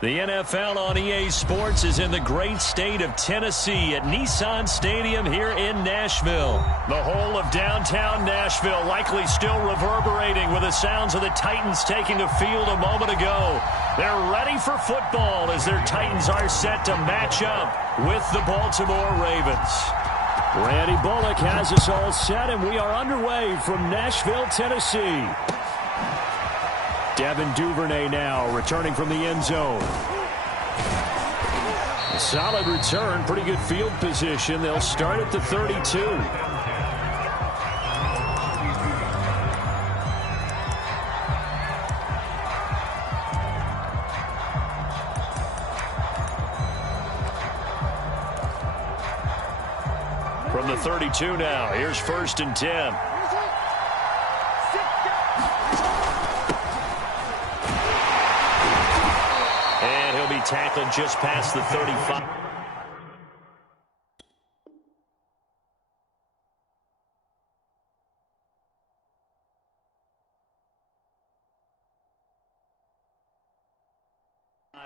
The NFL on EA Sports is in the great state of Tennessee at Nissan Stadium here in Nashville. The whole of downtown Nashville likely still reverberating with the sounds of the Titans taking the field a moment ago. They're ready for football as their Titans are set to match up with the Baltimore Ravens. Randy Bullock has us all set, and we are underway from Nashville, Tennessee. Devin Duvernay now returning from the end zone. A solid return, pretty good field position. They'll start at the 32. From the 32 now, here's 1st and 10. Tackled just past the 35.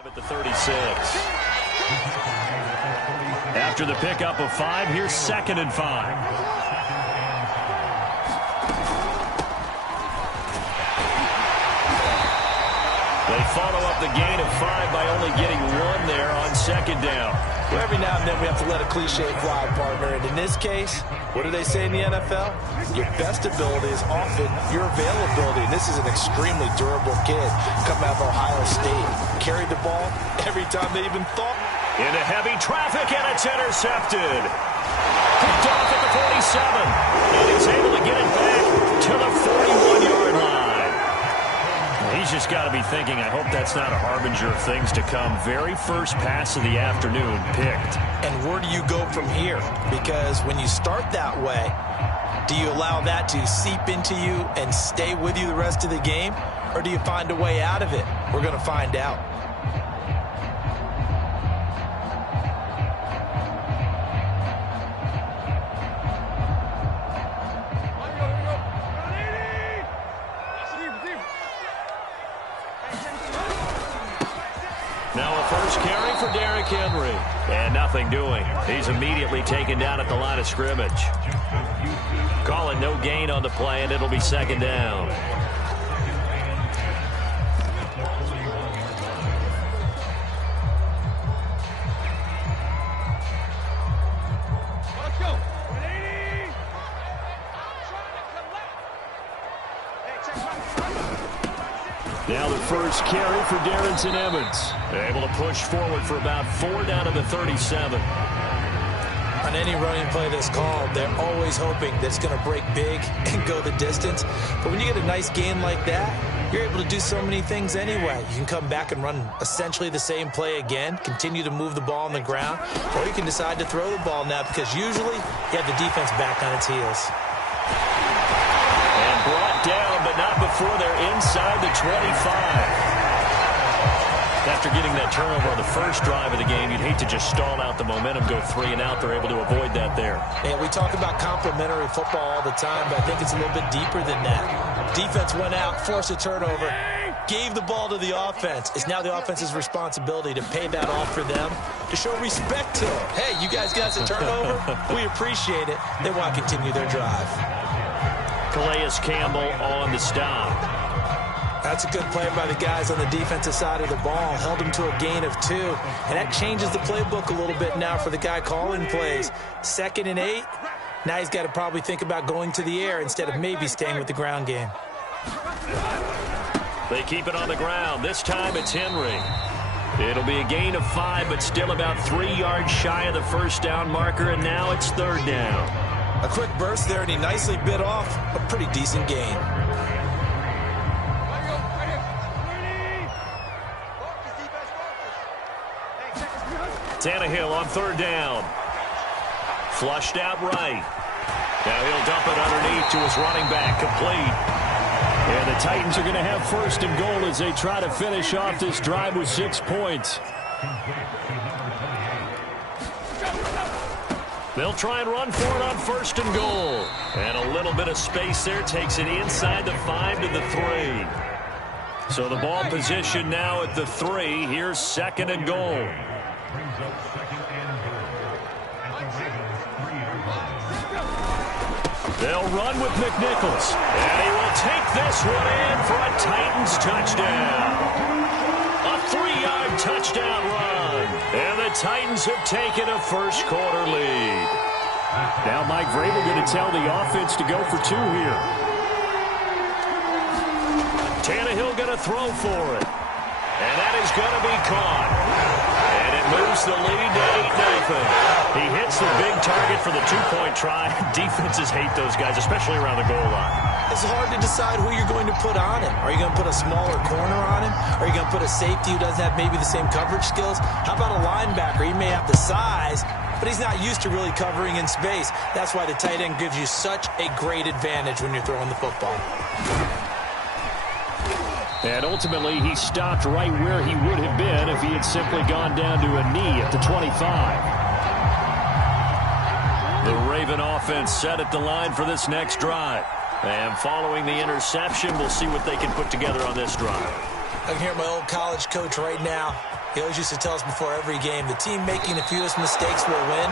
At the 36. After the pickup of 5, here's 2nd and 5. They follow up the gain of 5 by only getting 1 there on 2nd down. Well, every now and then we have to let a cliche fly, partner. And in this case, what do they say in the NFL? Your best ability is often your availability. And this is an extremely durable kid coming out of Ohio State. Carried the ball every time they even thought. Into heavy traffic, and it's intercepted. Picked off at the 47. And he's able to get it back to the 41-yard line. He's just got to be thinking, I hope that's not a harbinger of things to come. Very first pass of the afternoon picked. And where do you go from here? Because when you start that way, do you allow that to seep into you and stay with you the rest of the game? Or do you find a way out of it? We're going to find out. Henry, and nothing doing. He's immediately taken down at the line of scrimmage. Calling no gain on the play, and it'll be 2nd down. Now the first carry for Darrington Evans. They're able to push forward for about 4 down to the 37. On any running play that's called, they're always hoping that it's going to break big and go the distance. But when you get a nice gain like that, you're able to do so many things anyway. You can come back and run essentially the same play again, continue to move the ball on the ground, or you can decide to throw the ball now because usually you have the defense back on its heels. And brought down, but not before they're inside the 25. After getting that turnover on the first drive of the game, you'd hate to just stall out the momentum, go 3 and out. They're able to avoid that there. Yeah, we talk about complementary football all the time, but I think it's a little bit deeper than that. Defense went out, forced a turnover, gave the ball to the offense. It's now the offense's responsibility to pay that off for them, to show respect to them. Hey, you guys got the turnover? We appreciate it. They want to continue their drive. Calais Campbell on the stop. That's a good play by the guys on the defensive side of the ball. Held him to a gain of 2. And that changes the playbook a little bit now for the guy calling plays. 2nd and 8. Now he's got to probably think about going to the air instead of maybe staying with the ground game. They keep it on the ground. This time it's Henry. It'll be a gain of 5, but still about 3 yards shy of the first down marker, and now it's 3rd down. A quick burst there, and he nicely bit off a pretty decent gain. Tannehill on 3rd down. Flushed out right. Now he'll dump it underneath to his running back, complete. And the Titans are going to have 1st and goal as they try to finish off this drive with 6 points. They'll try and run for it on 1st and goal. And a little bit of space there takes it inside the 5 to the 3. So the ball position now at the 3. Here's 2nd and goal. They'll run with McNichols. And he will take this one in for a Titans touchdown. A 3-yard touchdown run. And the Titans have taken a first-quarter lead. Now Mike Vrabel going to tell the offense to go for 2 here. Tannehill going to throw for it. And that is going to be caught. And it moves the lead to 8-0. He hits the big target for the 2-point try. Defenses hate those guys, especially around the goal line. It's hard to decide who you're going to put on him. Are you going to put a smaller corner on him? Are you going to put a safety who doesn't have maybe the same coverage skills? How about a linebacker? He may have the size, but he's not used to really covering in space. That's why the tight end gives you such a great advantage when you're throwing the football. And ultimately, he stopped right where he would have been if he had simply gone down to a knee at the 25. The Raven offense set at the line for this next drive. And following the interception, we'll see what they can put together on this drive. I can hear my old college coach right now. He always used to tell us before every game, the team making the fewest mistakes will win.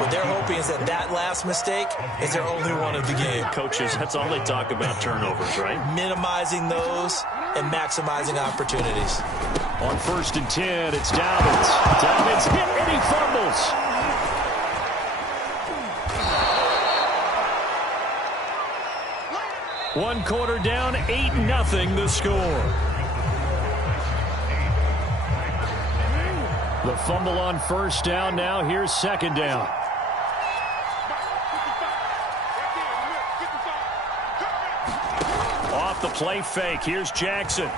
What they're hoping is that that last mistake is their only one of the game. Coaches, that's all they talk about, turnovers, right? Minimizing those and maximizing opportunities. On 1st and 10, it's Dobbins. Dobbins hit and he fumbles. One quarter down, 8-0 the score. The fumble on 1st down. Now here's 2nd down. Off the play fake. Here's Jackson.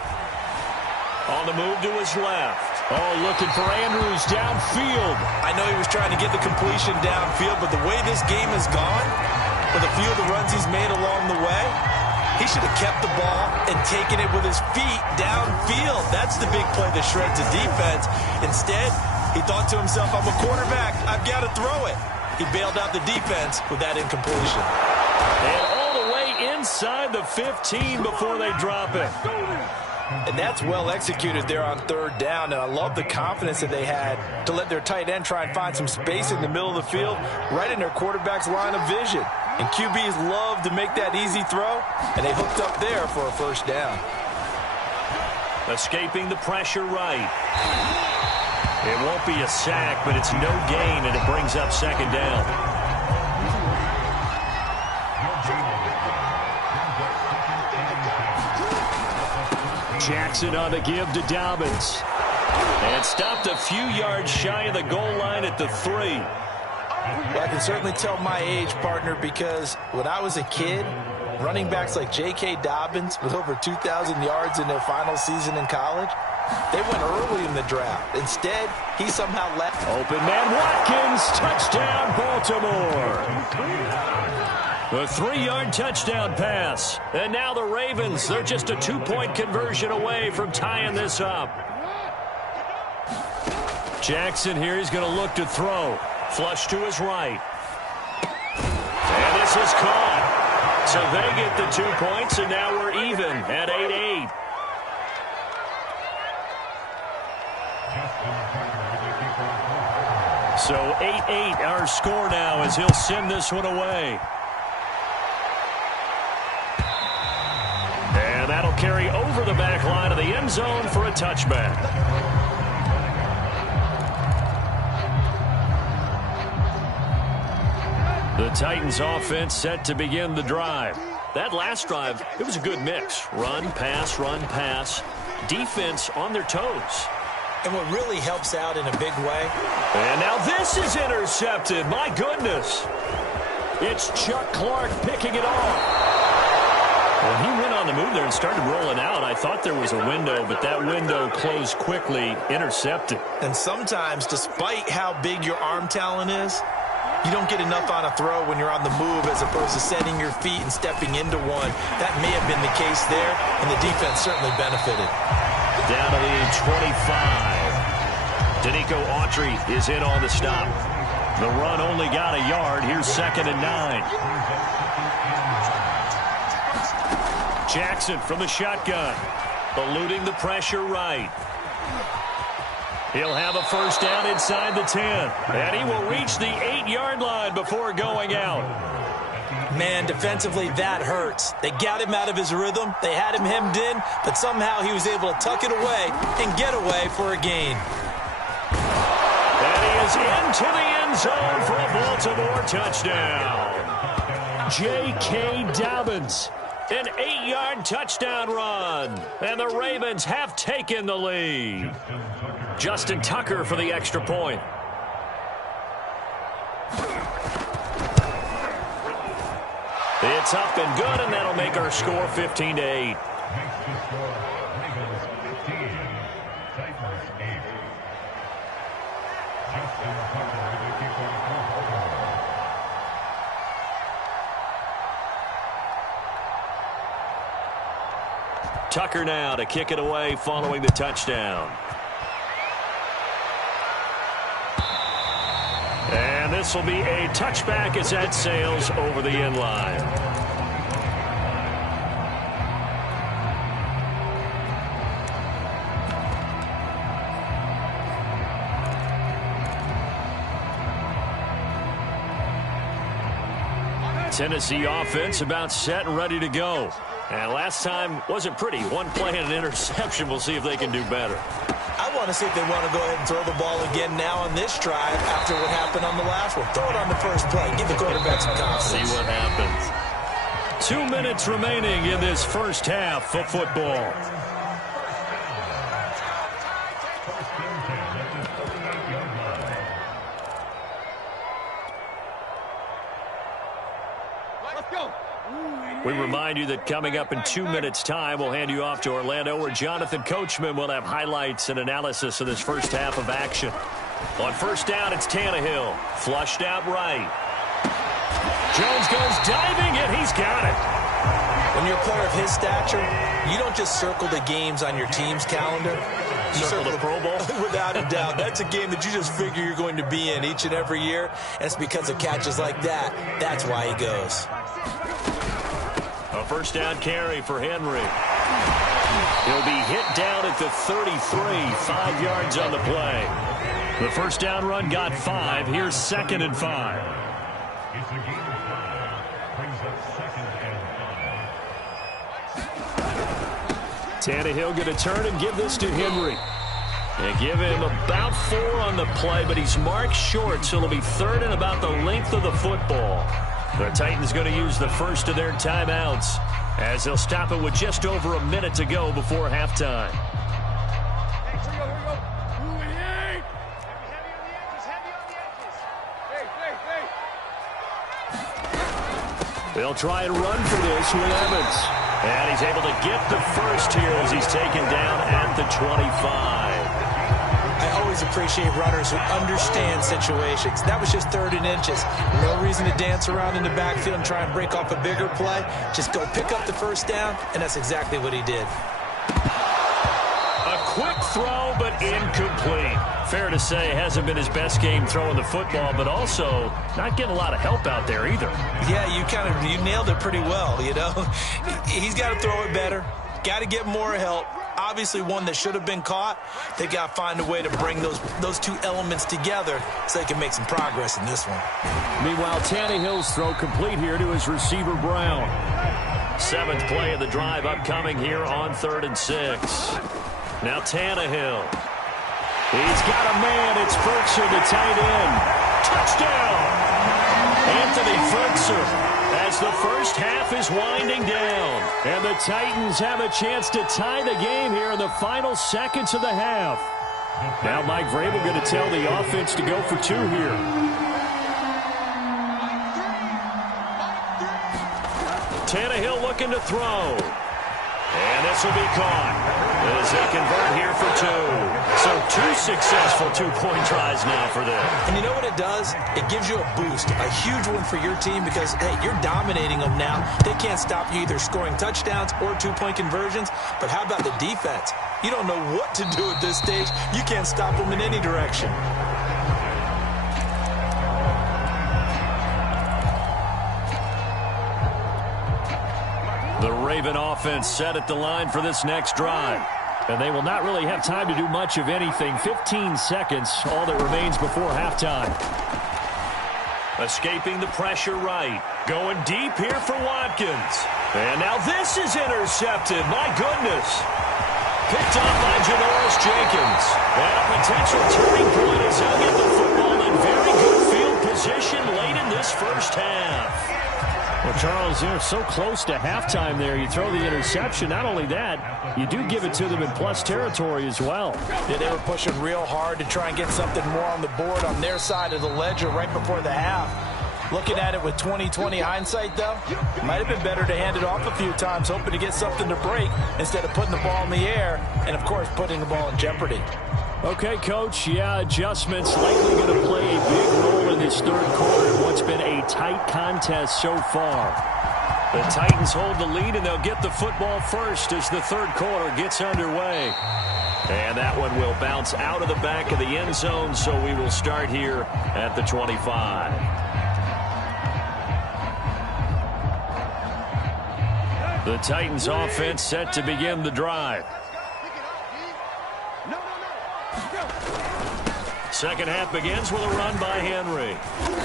On the move to his left. Oh, looking for Andrews downfield. I know he was trying to get the completion downfield, but the way this game has gone, with a few of the runs he's made along the way, he should have kept the ball and taken it with his feet downfield. That's the big play that shreds the defense. Instead, he thought to himself, I'm a quarterback. I've got to throw it. He bailed out the defense with that incompletion. And all the way inside the 15 before they drop it. And that's well executed there on 3rd down. And I love the confidence that they had to let their tight end try and find some space in the middle of the field, right in their quarterback's line of vision. And QBs love to make that easy throw, and they hooked up there for a 1st down. Escaping the pressure right. It won't be a sack, but it's no gain, and it brings up 2nd down. Jackson on the give to Dobbins. And stopped a few yards shy of the goal line at the 3. Well, I can certainly tell my age, partner, because when I was a kid, running backs like J.K. Dobbins with over 2,000 yards in their final season in college, they went early in the draft. Instead, he somehow left. Open man Watkins, touchdown Baltimore. A 3-yard touchdown pass. And now the Ravens, they're just a 2-point conversion away from tying this up. Jackson here, he's going to look to throw. Flush to his right. And this is caught. So they get the 2 points, and now we're even at 8-8. So 8-8 our score now as he'll send this one away. And that'll carry over the back line of the end zone for a touchback. The Titans offense set to begin the drive. That last drive, it was a good mix. Run, pass, defense on their toes. And what really helps out in a big way. And now this is intercepted. My goodness. It's Chuck Clark picking it off. When he went on the move there and started rolling out, I thought there was a window, but that window closed quickly, intercepted. And sometimes, despite how big your arm talent is, you don't get enough on a throw when you're on the move as opposed to setting your feet and stepping into one. That may have been the case there, and the defense certainly benefited. Down to the 25. Danico Autry is in on the stop. The run only got a yard. Here's 2nd and 9. Jackson from the shotgun. eluding the pressure right. He'll have a first down inside the 10. And he will reach the 8-yard line before going out. Man, defensively, that hurts. They got him out of his rhythm. They had him hemmed in, but somehow he was able to tuck it away and get away for a gain. And he is into the end zone for a Baltimore touchdown. J.K. Dobbins, an 8-yard touchdown run. And the Ravens have taken the lead. Justin Tucker for the extra point. It's up and good, and that'll make our score 15-8. Tucker now to kick it away following the touchdown. And this will be a touchback as that sails over the end line. Tennessee offense about set and ready to go. And last time wasn't pretty. One play and an interception. We'll see if they can do better. I want to see if they want to go ahead and throw the ball again now on this drive after what happened on the last one. Throw it on the first play. Give the quarterback some confidence. See what happens. 2 minutes remaining in this first half of football. We remind you that coming up in 2 minutes' time, we'll hand you off to Orlando, where Jonathan Coachman will have highlights and analysis of this first half of action. On first down, it's Tannehill. Flushed out right. Jones goes diving, and he's got it. When you're a player of his stature, you don't just circle the games on your team's calendar. You circle the Pro Bowl? Without a doubt. That's a game that you just figure you're going to be in each and every year. And it's because of catches like that. That's why he goes. A first down carry for Henry. He'll be hit down at the 33, 5 yards on the play. The first down run got 5. Here's 2nd and 5. Tannehill going to turn and give this to Henry. And give him about 4 on the play, but he's marked short, so it'll be 3rd and about the length of the football. The Titans going to use the first of their timeouts as they'll stop it with just over a minute to go before halftime. They'll try and run for this with Evans. And he's able to get the first here as he's taken down at the 25. I always appreciate runners who understand situations. That was just 3rd and inches. No reason to dance around in the backfield and try and break off a bigger play. Just go pick up the first down, and that's exactly what he did. A quick throw, but incomplete. Fair to say, hasn't been his best game throwing the football, but also not getting a lot of help out there either. Yeah, you nailed it pretty well, you know. He's got to throw it better. Got to get more help. Obviously one that should have been caught. They got to find a way to bring those two elements together so they can make some progress in this one. Meanwhile, Tannehill's throw complete here to his receiver, Brown. 7th play of the drive upcoming here on 3rd and 6. Now Tannehill. He's got a man. It's Fertzer, the tight end. Touchdown! Anthony Fertzer. As the first half is winding down. And the Titans have a chance to tie the game here in the final seconds of the half. Now Mike Vrabel going to tell the offense to go for 2 here. Tannehill looking to throw. And this will be caught as they convert here for 2. So 2 successful 2-point tries now for them. And you know what it does? It gives you a boost, a huge one for your team because, hey, you're dominating them now. They can't stop you either scoring touchdowns or 2-point conversions. But how about the defense? You don't know what to do at this stage. You can't stop them in any direction. The Raven offense set at the line for this next drive. And they will not really have time to do much of anything. 15 seconds, all that remains before halftime. Escaping the pressure right. Going deep here for Watkins. And now this is intercepted. My goodness. Picked up by Janoris Jenkins. And a potential turning point as he'll get the football in very good field position late in this first half. Well, Charles, they're so close to halftime there. You throw the interception. Not only that, you do give it to them in plus territory as well. Yeah, they were pushing real hard to try and get something more on the board on their side of the ledger right before the half. Looking at it with 20/20 hindsight, though, might have been better to hand it off a few times, hoping to get something to break instead of putting the ball in the air and, of course, putting the ball in jeopardy. Okay, Coach, yeah, adjustments likely going to play a big role in this third quarter in what's been a tight contest so far. The Titans hold the lead, and they'll get the football first as the third quarter gets underway. And that one will bounce out of the back of the end zone, so we will start here at the 25. The Titans offense set to begin the drive. Second half begins with a run by Henry.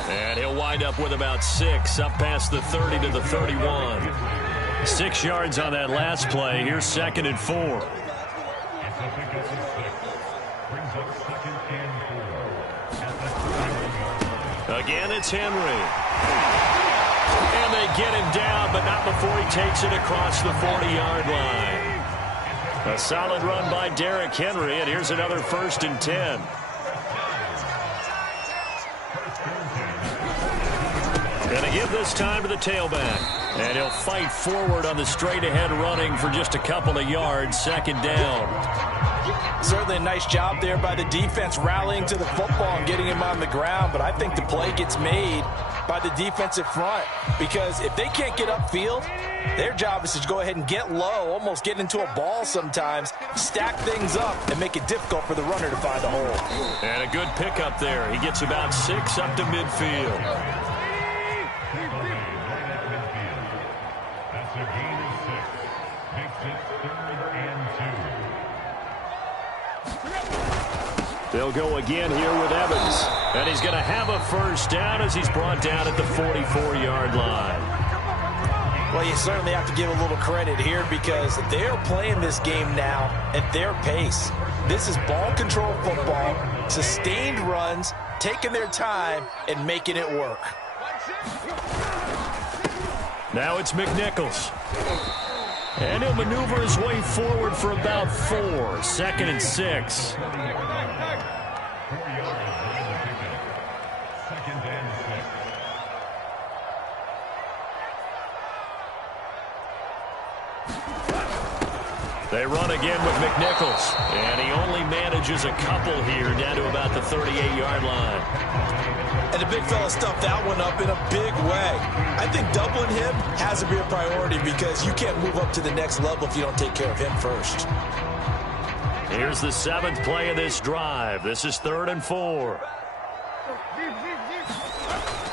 And he'll wind up with about 6 up past the 30 to the 31. 6 yards on that last play. Here's 2nd and 4. Again, it's Henry. And they get him down, but not before he takes it across the 40-yard line. A solid run by Derrick Henry, and here's another 1st and 10. Going to give this time to the tailback. And he'll fight forward on the straight-ahead running for just a couple of yards. 2nd down. Certainly a nice job there by the defense rallying to the football and getting him on the ground. But I think the play gets made by the defensive front. Because if they can't get upfield, their job is to go ahead and get low, almost get into a ball sometimes, stack things up, and make it difficult for the runner to find a hole. And a good pickup there. He gets about 6 up to midfield. They'll go again here with Evans. And he's going to have a 1st down as he's brought down at the 44-yard line. Well, you certainly have to give a little credit here because they're playing this game now at their pace. This is ball control football, sustained runs, taking their time, and making it work. Now it's McNichols. And he'll maneuver his way forward for about 4. 2nd and 6. They run again with McNichols. And he only manages a couple here down to about the 38-yard line. And the big fella stuffed that one up in a big way. I think doubling him has to be a priority because you can't move up to the next level if you don't take care of him first. Here's the 7th play of this drive. This is 3rd and 4.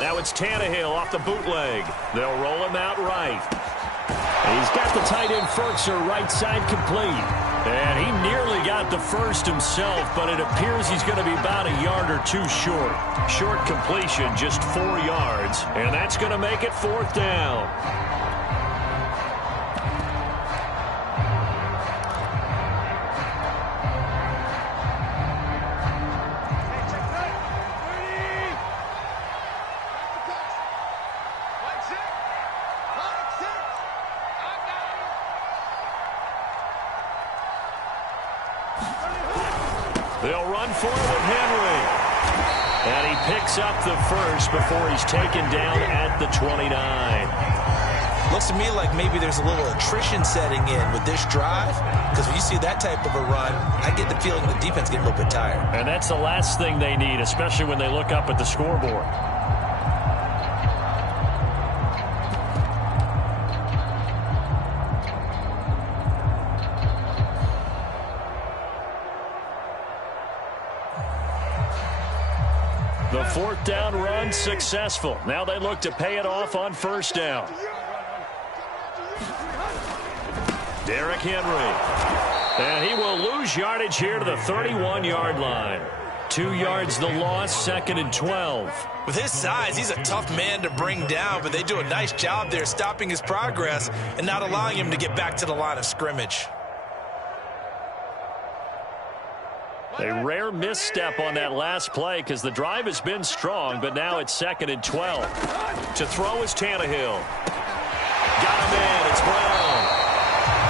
Now it's Tannehill off the bootleg. They'll roll him out right. He's got the tight end Ferkser right side complete. And he nearly got the 1st himself, but it appears he's going to be about a yard or 2 short. Short completion, just 4 yards, and that's going to make it 4th down. They'll run for it with Henry. And he picks up the 1st before he's taken down at the 29. Looks to me like maybe there's a little attrition setting in with this drive. Because when you see that type of a run, I get the feeling the defense getting a little bit tired. And that's the last thing they need, especially when they look up at the scoreboard. The 4th down run successful. Now they look to pay it off on 1st down. Derrick Henry. And he will lose yardage here to the 31-yard line. 2 yards the loss, 2nd and 12. With his size, he's a tough man to bring down, but they do a nice job there stopping his progress and not allowing him to get back to the line of scrimmage. A rare misstep on that last play because the drive has been strong, but now it's 2nd and 12. To throw is Tannehill. Got him in. It's Brown.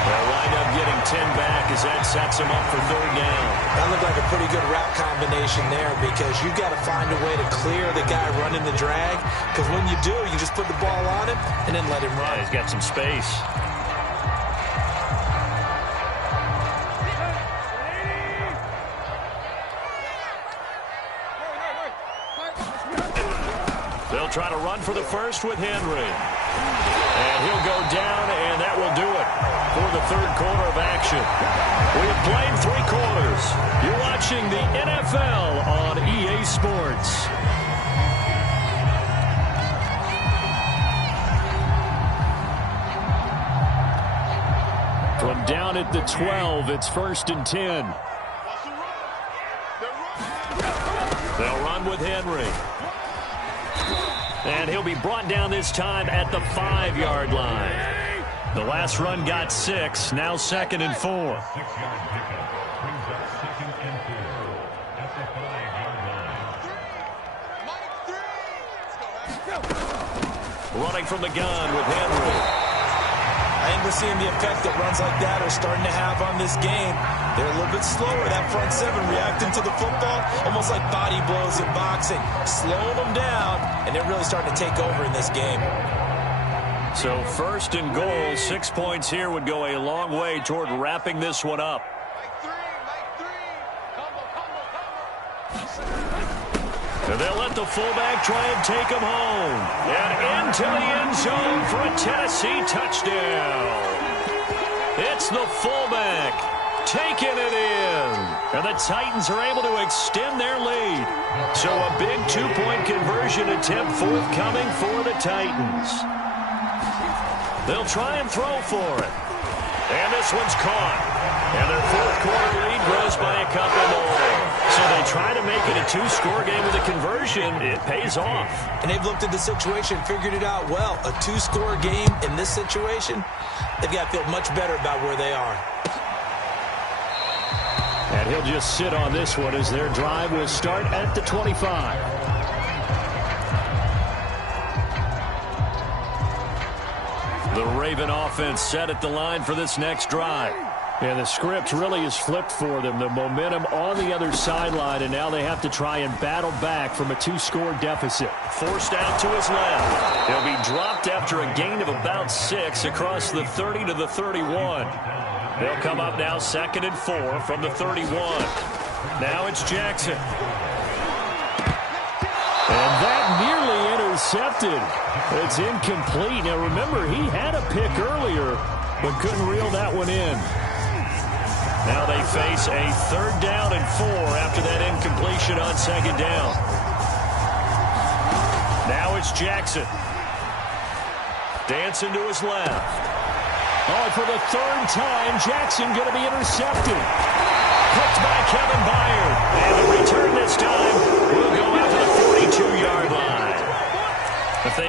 They'll wind up getting 10 back as that sets him up for 3rd down. That looked like a pretty good route combination there because you've got to find a way to clear the guy running the drag, because when you do, you just put the ball on him and then let him run. Yeah, he's got some space. They'll try to run for the first with Henry. And he'll go down, and that will do it for the 3rd quarter of action. We've played 3 quarters. You're watching the NFL on EA Sports. From down at the 12, it's 1st and 10. They'll run with Henry. And he'll be brought down this time at the 5-yard line. The last run got 6, now 2nd and 4. Running from the gun with Henry. I think we're seeing the effect that runs like that are starting to have on this game. They're a little bit slower, that front 7, reacting to the football, almost like body blows in boxing, slowing them down, and they're really starting to take over in this game. So 1st and goal, 6 points here would go a long way toward wrapping this one up. And they'll let the fullback try and take him home. And into the end zone for a Tennessee touchdown. It's the fullback taking it in. And the Titans are able to extend their lead. So a big 2-point conversion attempt forthcoming for the Titans. They'll try and throw for it. And this one's caught. And their 4th quarter lead grows by a couple more. So they try to make it a 2-score game with a conversion. It pays off. And they've looked at the situation, figured it out well. A 2-score game in this situation, they've got to feel much better about where they are. And he'll just sit on this one as their drive will start at the 25. The Raven offense set at the line for this next drive. And the script really is flipped for them. The momentum on the other sideline, and now they have to try and battle back from a 2-score deficit. Forced out to his left. He'll be dropped after a gain of about 6 across the 30 to the 31. They'll come up now 2nd and 4 from the 31. Now it's Jackson. And that nearly intercepted. It's incomplete. Now remember, he had a pick earlier, but couldn't reel that one in. Now they face a 3rd down and 4 after that incompletion on 2nd down. Now it's Jackson. Dancing to his left. Oh, for the 3rd time, Jackson going to be intercepted. Hooked by Kevin Byard. And the return this time will go out to the 42-yard line. If they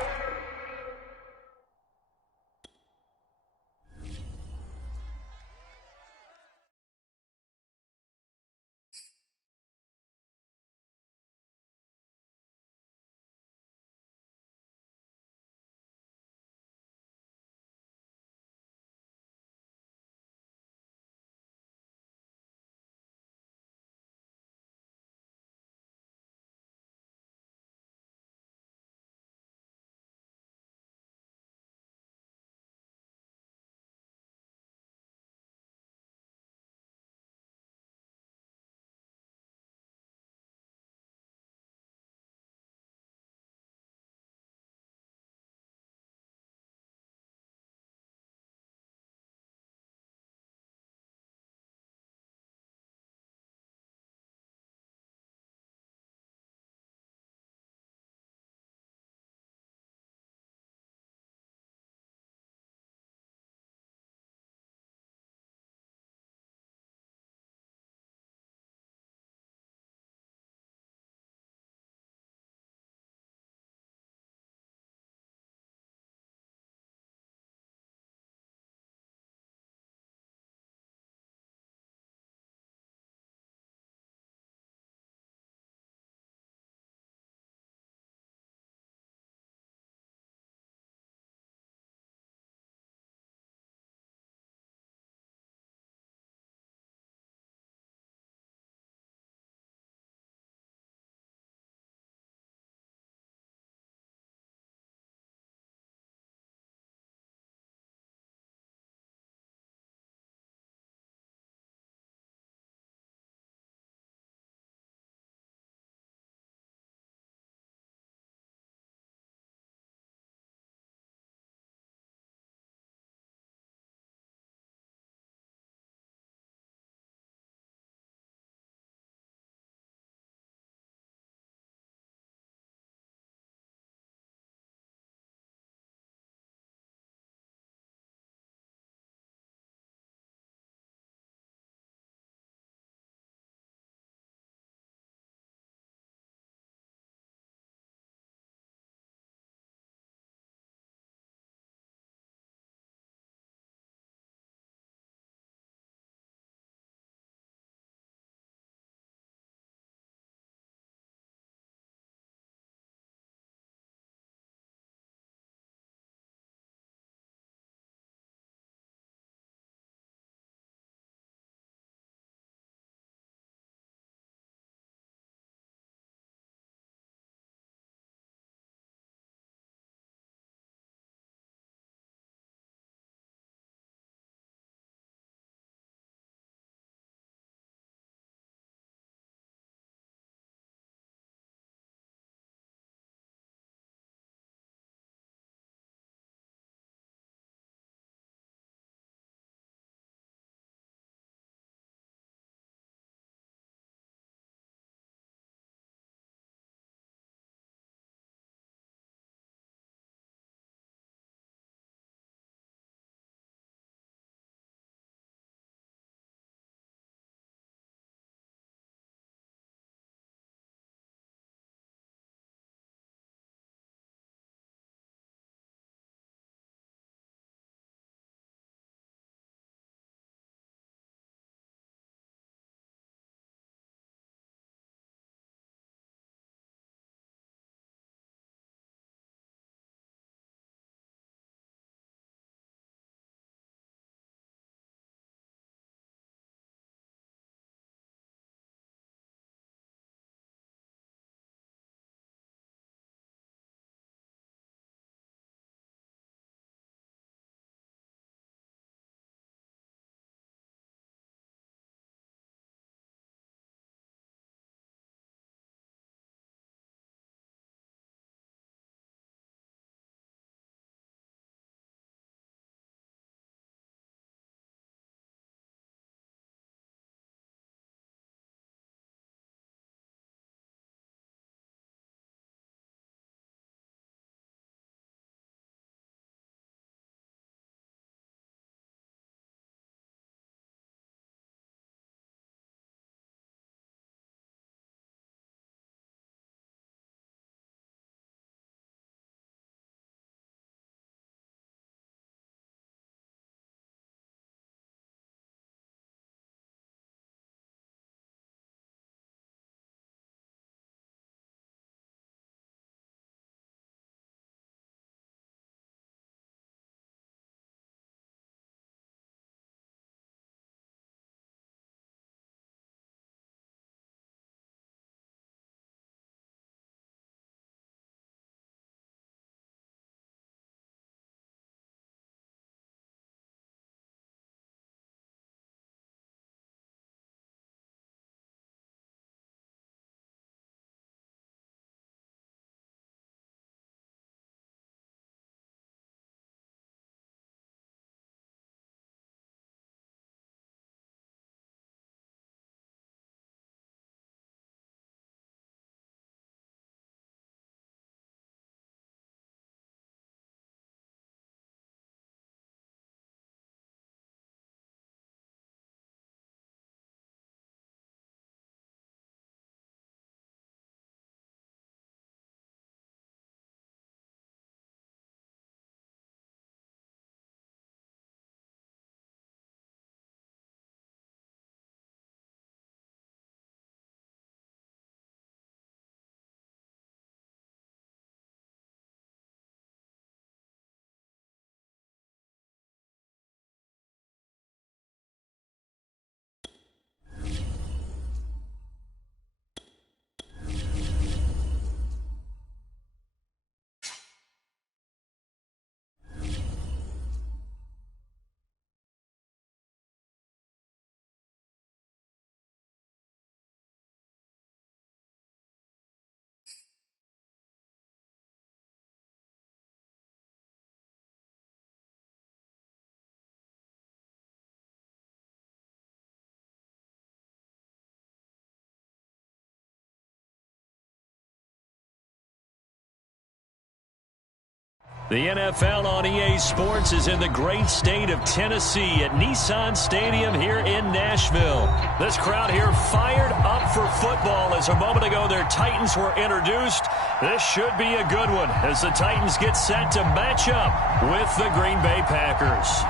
The NFL on EA Sports is in the great state of Tennessee at Nissan Stadium here in Nashville. This crowd here fired up for football as a moment ago their Titans were introduced. This should be a good one as the Titans get set to match up with the Green Bay Packers.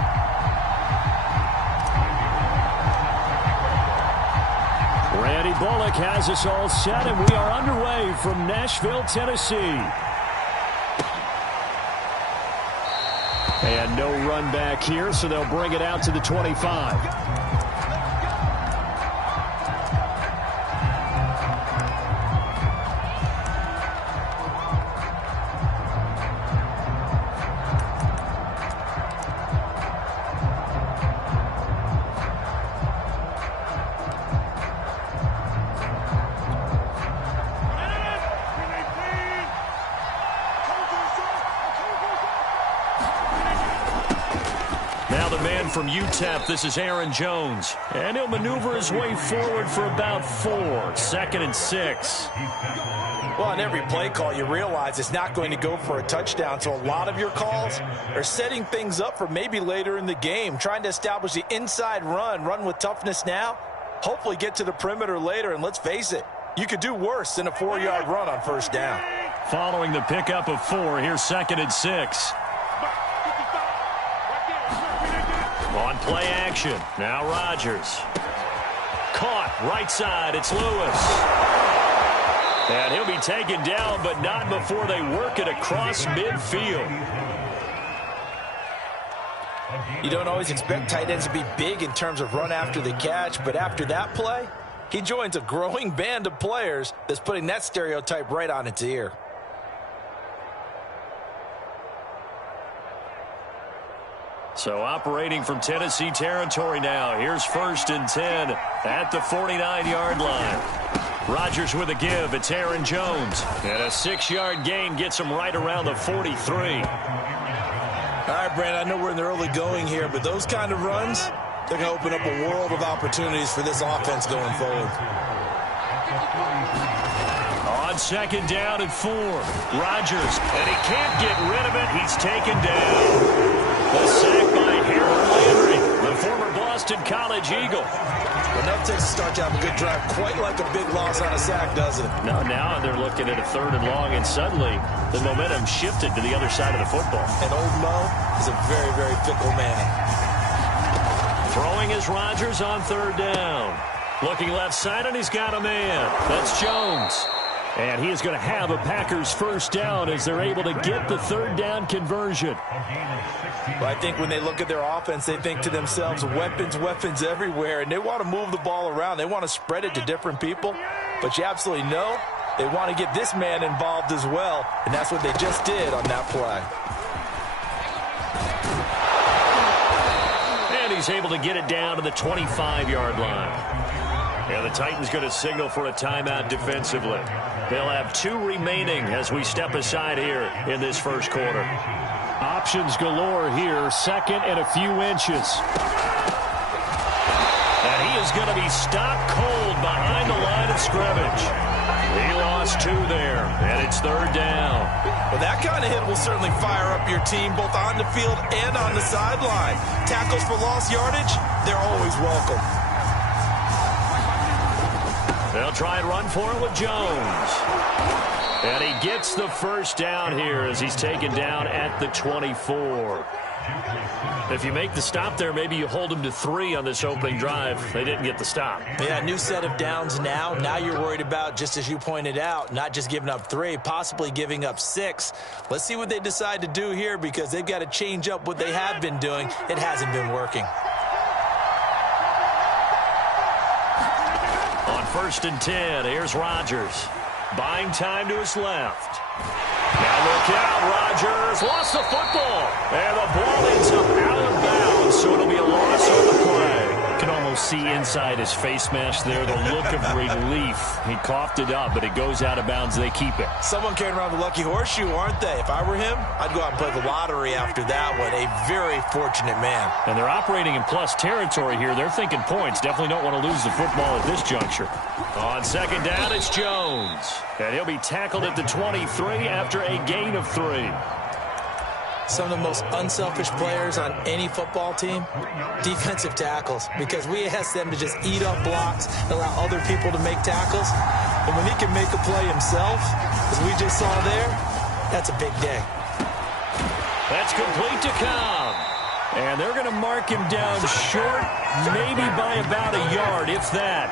Randy Bullock has us all set, and we are underway from Nashville, Tennessee. And no run back here, so they'll bring it out to the 25. From UTEP, this is Aaron Jones. And he'll maneuver his way forward for about 4. 2nd and 6. Well, on every play call, you realize it's not going to go for a touchdown. So a lot of your calls are setting things up for maybe later in the game, trying to establish the inside run with toughness now, hopefully get to the perimeter later. And let's face it, you could do worse than a 4-yard run on first down. Following the pickup of 4, here's 2nd and 6. On play action, now Rodgers. Caught, right side, it's Lewis. And he'll be taken down, but not before they work it across midfield. You don't always expect tight ends to be big in terms of run after the catch, but after that play, he joins a growing band of players that's putting that stereotype right on its ear. So operating from Tennessee territory now. Here's 1st and 10 at the 49-yard line. Rodgers with a give. It's Aaron Jones. And a 6-yard gain gets him right around the 43. All right, Brandon, I know we're in the early going here, but those kind of runs, they're going to open up a world of opportunities for this offense going forward. On 2nd down and 4. Rodgers, and he can't get rid of it. He's taken down. The sack by Harold Landry, the former Boston College Eagle. Well, that takes a start to have a good drive, quite like a big loss on a sack, doesn't it? Now they're looking at a 3rd and long, and suddenly the momentum shifted to the other side of the football. And old Mo is a very, very fickle man. Throwing is Rodgers on 3rd down. Looking left side, and he's got a man. That's Jones. And he is going to have a Packers 1st down as they're able to get the 3rd down conversion. Well, I think when they look at their offense, they think to themselves, weapons everywhere, and they want to move the ball around. They want to spread it to different people, but you absolutely know they want to get this man involved as well, and that's what they just did on that play. And he's able to get it down to the 25-yard line. And the Titans going to signal for a timeout defensively. They'll have 2 remaining as we step aside here in this 1st quarter. Options galore here, 2nd and a few inches. And he is going to be stopped cold behind the line of scrimmage. He lost 2 there, and it's 3rd down. Well, that kind of hit will certainly fire up your team both on the field and on the sideline. Tackles for lost yardage, they're always welcome. They'll try and run for it with Jones. And he gets the 1st down here as he's taken down at the 24. If you make the stop there, maybe you hold him to 3 on this opening drive. They didn't get the stop. Yeah, new set of downs now. Now you're worried about, just as you pointed out, not just giving up 3, possibly giving up 6. Let's see what they decide to do here because they've got to change up what they have been doing. It hasn't been working. On 1st and 10, here's Rodgers. Buying time to his left. Now look out, Rodgers lost the football. And the ball ends up out of bounds, so it'll be a loss on the play. You can almost see inside his face mask there the look of relief. He coughed it up, but it goes out of bounds. They keep it. Someone carrying around the lucky horseshoe, aren't they? If I were him, I'd go out and play the lottery after that one. A very fortunate man. And they're operating in plus territory here. They're thinking points. Definitely don't want to lose the football at this juncture. On 2nd down, it's Jones. And he'll be tackled at the 23 after a gain of 3. some of the most unselfish players on any football team? Defensive tackles, because we ask them to just eat up blocks and allow other people to make tackles. And when he can make a play himself, as we just saw there, that's a big day. That's complete to Cobb. And they're going to mark him down short, maybe by about a yard, if that.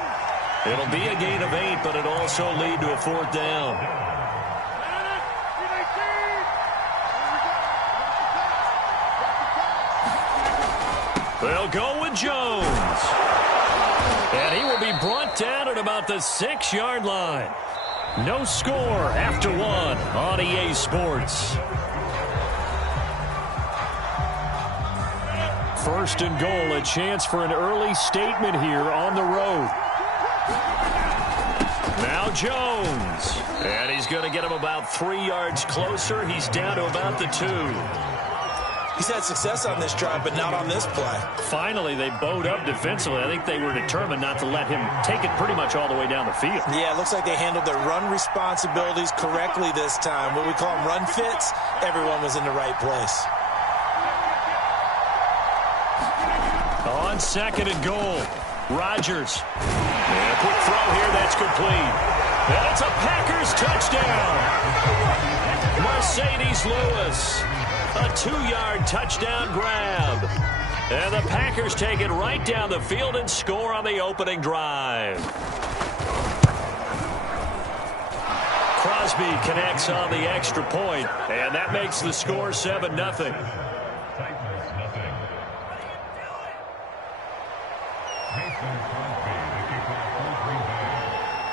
It'll be a gain of 8, but it'll also lead to a 4th down. They'll go with Jones. And he will be brought down at about the 6-yard line. No score after 1 on EA Sports. 1st and goal, a chance for an early statement here on the road. Now Jones. And he's going to get him about 3 yards closer. He's down to about the 2. He's had success on this drive, but not on this play. Finally, they bowed up defensively. I think they were determined not to let him take it pretty much all the way down the field. Yeah, it looks like they handled their run responsibilities correctly this time. What we call them run fits, everyone was in the right place. On 2nd and goal, Rodgers. And a quick throw here, that's complete. And it's a Packers touchdown. Mercedes Lewis. A 2-yard touchdown grab. And the Packers take it right down the field and score on the opening drive. Crosby connects on the extra point, and that makes the score 7-0.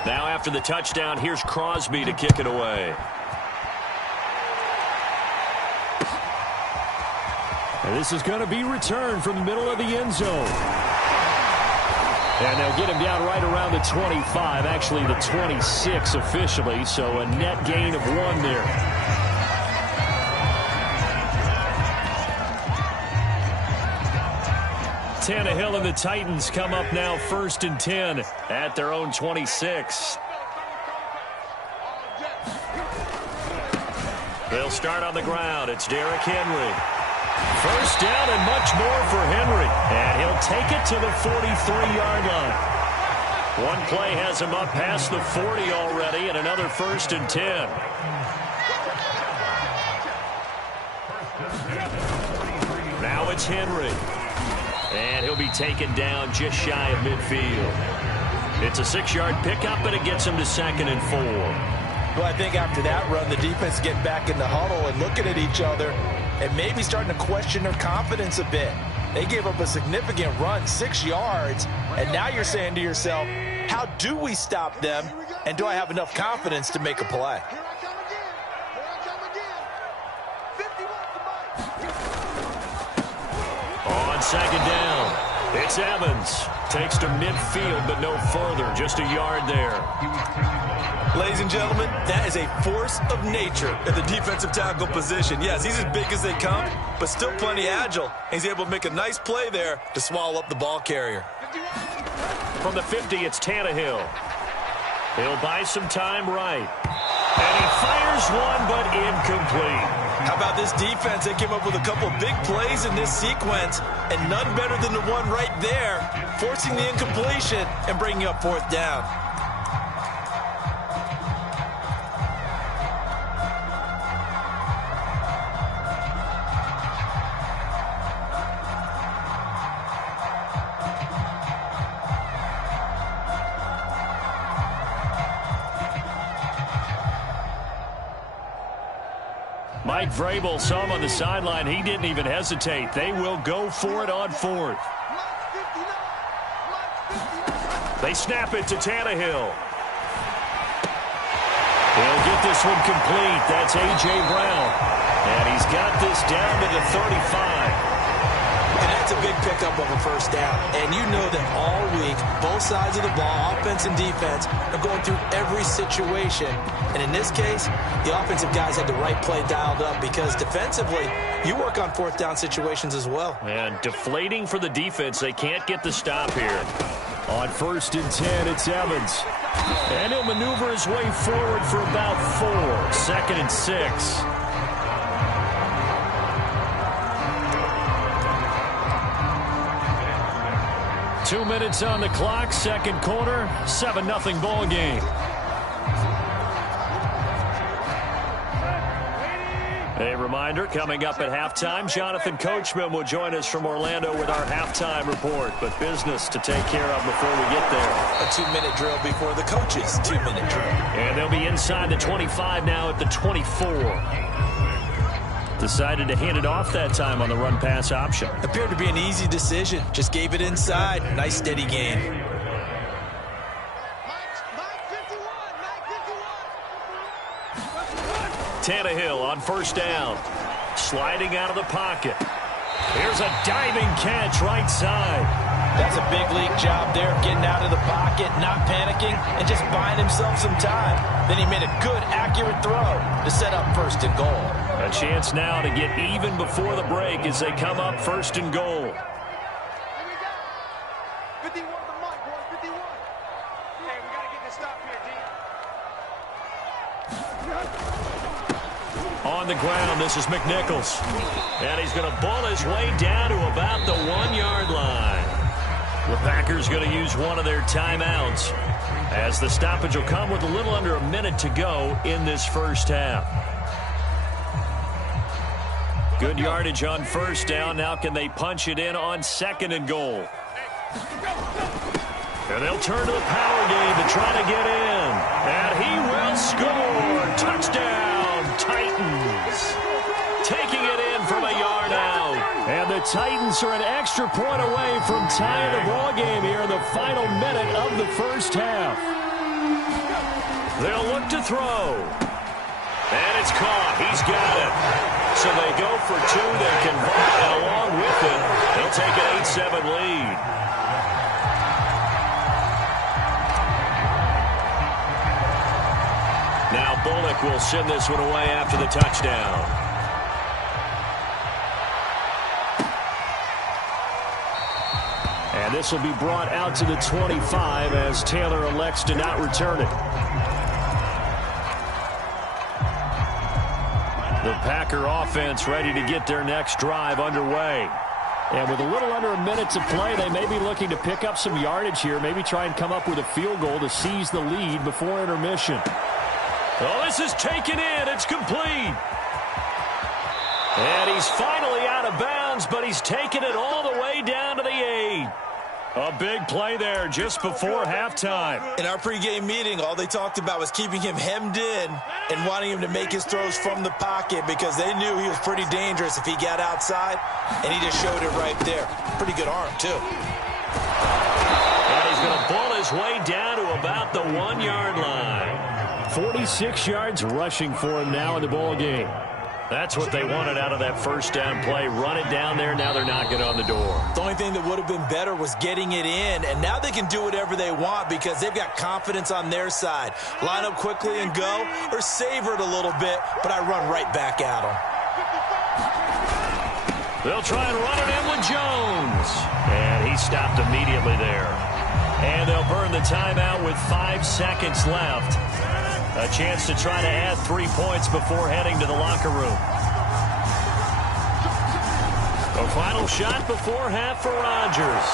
Now after the touchdown, here's Crosby to kick it away. And this is going to be returned from the middle of the end zone. And they'll get him down right around the 25, actually the 26 officially, so a net gain of 1 there. Tannehill and the Titans come up now 1st and 10 at their own 26. They'll start on the ground. It's Derrick Henry. 1st down and much more for Henry. And he'll take it to the 43-yard line. One play has him up past the 40 already, and another 1st and 10. Now it's Henry. And he'll be taken down just shy of midfield. It's a 6-yard pickup, and it gets him to 2nd and 4. Well, I think after that run, the defense getting back in the huddle and looking at each other and maybe starting to question their confidence a bit. They gave up a significant run, 6 yards, and now you're saying to yourself, how do we stop them, and do I have enough confidence to make a play? On 2nd down, it's Evans. Takes to midfield, but no further. Just a yard there. Ladies and gentlemen, that is a force of nature at the defensive tackle position. Yes, he's as big as they come, but still plenty agile. He's able to make a nice play there to swallow up the ball carrier. From the 50, it's Tannehill. He'll buy some time right. And he fires one, but incomplete. How about this defense? They came up with a couple big plays in this sequence, and none better than the one right there, forcing the incompletion and bringing up 4th down. Mike Vrabel saw him on the sideline. He didn't even hesitate. They will go for it on 4th. They snap it to Tannehill. He'll get this one complete. That's A.J. Brown. And he's got this down to the 35. And that's a big pickup of a 1st down. And you know that all week, both sides of the ball, offense and defense, are going through every situation. And in this case, the offensive guys had the right play dialed up because defensively, you work on 4th down situations as well. And deflating for the defense. They can't get the stop here. On 1st and 10, it's Evans. And he'll maneuver his way forward for about 4. 2nd and 6. 2 minutes on the clock, second quarter, 7-0 ball game. A reminder, coming up at halftime, Jonathan Coachman will join us from Orlando with our halftime report, but business to take care of before we get there. A 2-minute drill before the coaches' 2-minute drill. And they'll be inside the 25 now at the 24. Decided to hand it off that time on the run-pass option. Appeared to be an easy decision. Just gave it inside. Nice steady gain. Tannehill on first down. Sliding out of the pocket. Here's a diving catch right side. That's a big league job there, getting out of the pocket, not panicking, and just buying himself some time. Then he made a good, accurate throw to set up first and goal. A chance now to get even before the break as they come up first and goal. Here we go. 51 the mark, boys. 51. Hey, we got to get this stop here, D. On the ground, this is McNichols. And he's going to bull his way down to about the 1-yard line. The Packers going to use one of their timeouts, as the stoppage will come with a little under a minute to go in this first half. Good yardage on first down. Now can they punch it in on second and goal? And they'll turn to the power game to try to get in. And he will score. Touchdown, Titans. Taking it in from a yard out. And the Titans are an extra point away from tying the ball game here in the final minute of the first half. They'll look to throw. And it's caught. He's got it. So they go for two. They convert, and along with it, they'll take an 8-7 lead. Now Bullock will send this one away after the touchdown. And this will be brought out to the 25 as Taylor elects to not return it. The Packer offense ready to get their next drive underway. And with a little under a minute to play, they may be looking to pick up some yardage here, maybe try and come up with a field goal to seize the lead before intermission. Oh, this is taken in. It's complete. And he's finally out of bounds, but he's taken it all the way down to the 8. A big play there just before halftime. In our pregame meeting, all they talked about was keeping him hemmed in and wanting him to make his throws from the pocket because they knew he was pretty dangerous if he got outside, and he just showed it right there. Pretty good arm, too. And he's going to bull his way down to about the 1-yard line. 46 yards rushing for him now in the ball game. That's what they wanted out of that first down play. Run it down there. Now they're knocking on the door. The only thing that would have been better was getting it in, and now they can do whatever they want because they've got confidence on their side. Line up quickly and go, or savor it a little bit, but I run right back at them. They'll try and run it in with Jones. And he stopped immediately there. And they'll burn the timeout with 5 seconds left. A chance to try to add 3 points before heading to the locker room. A final shot before half for Rodgers.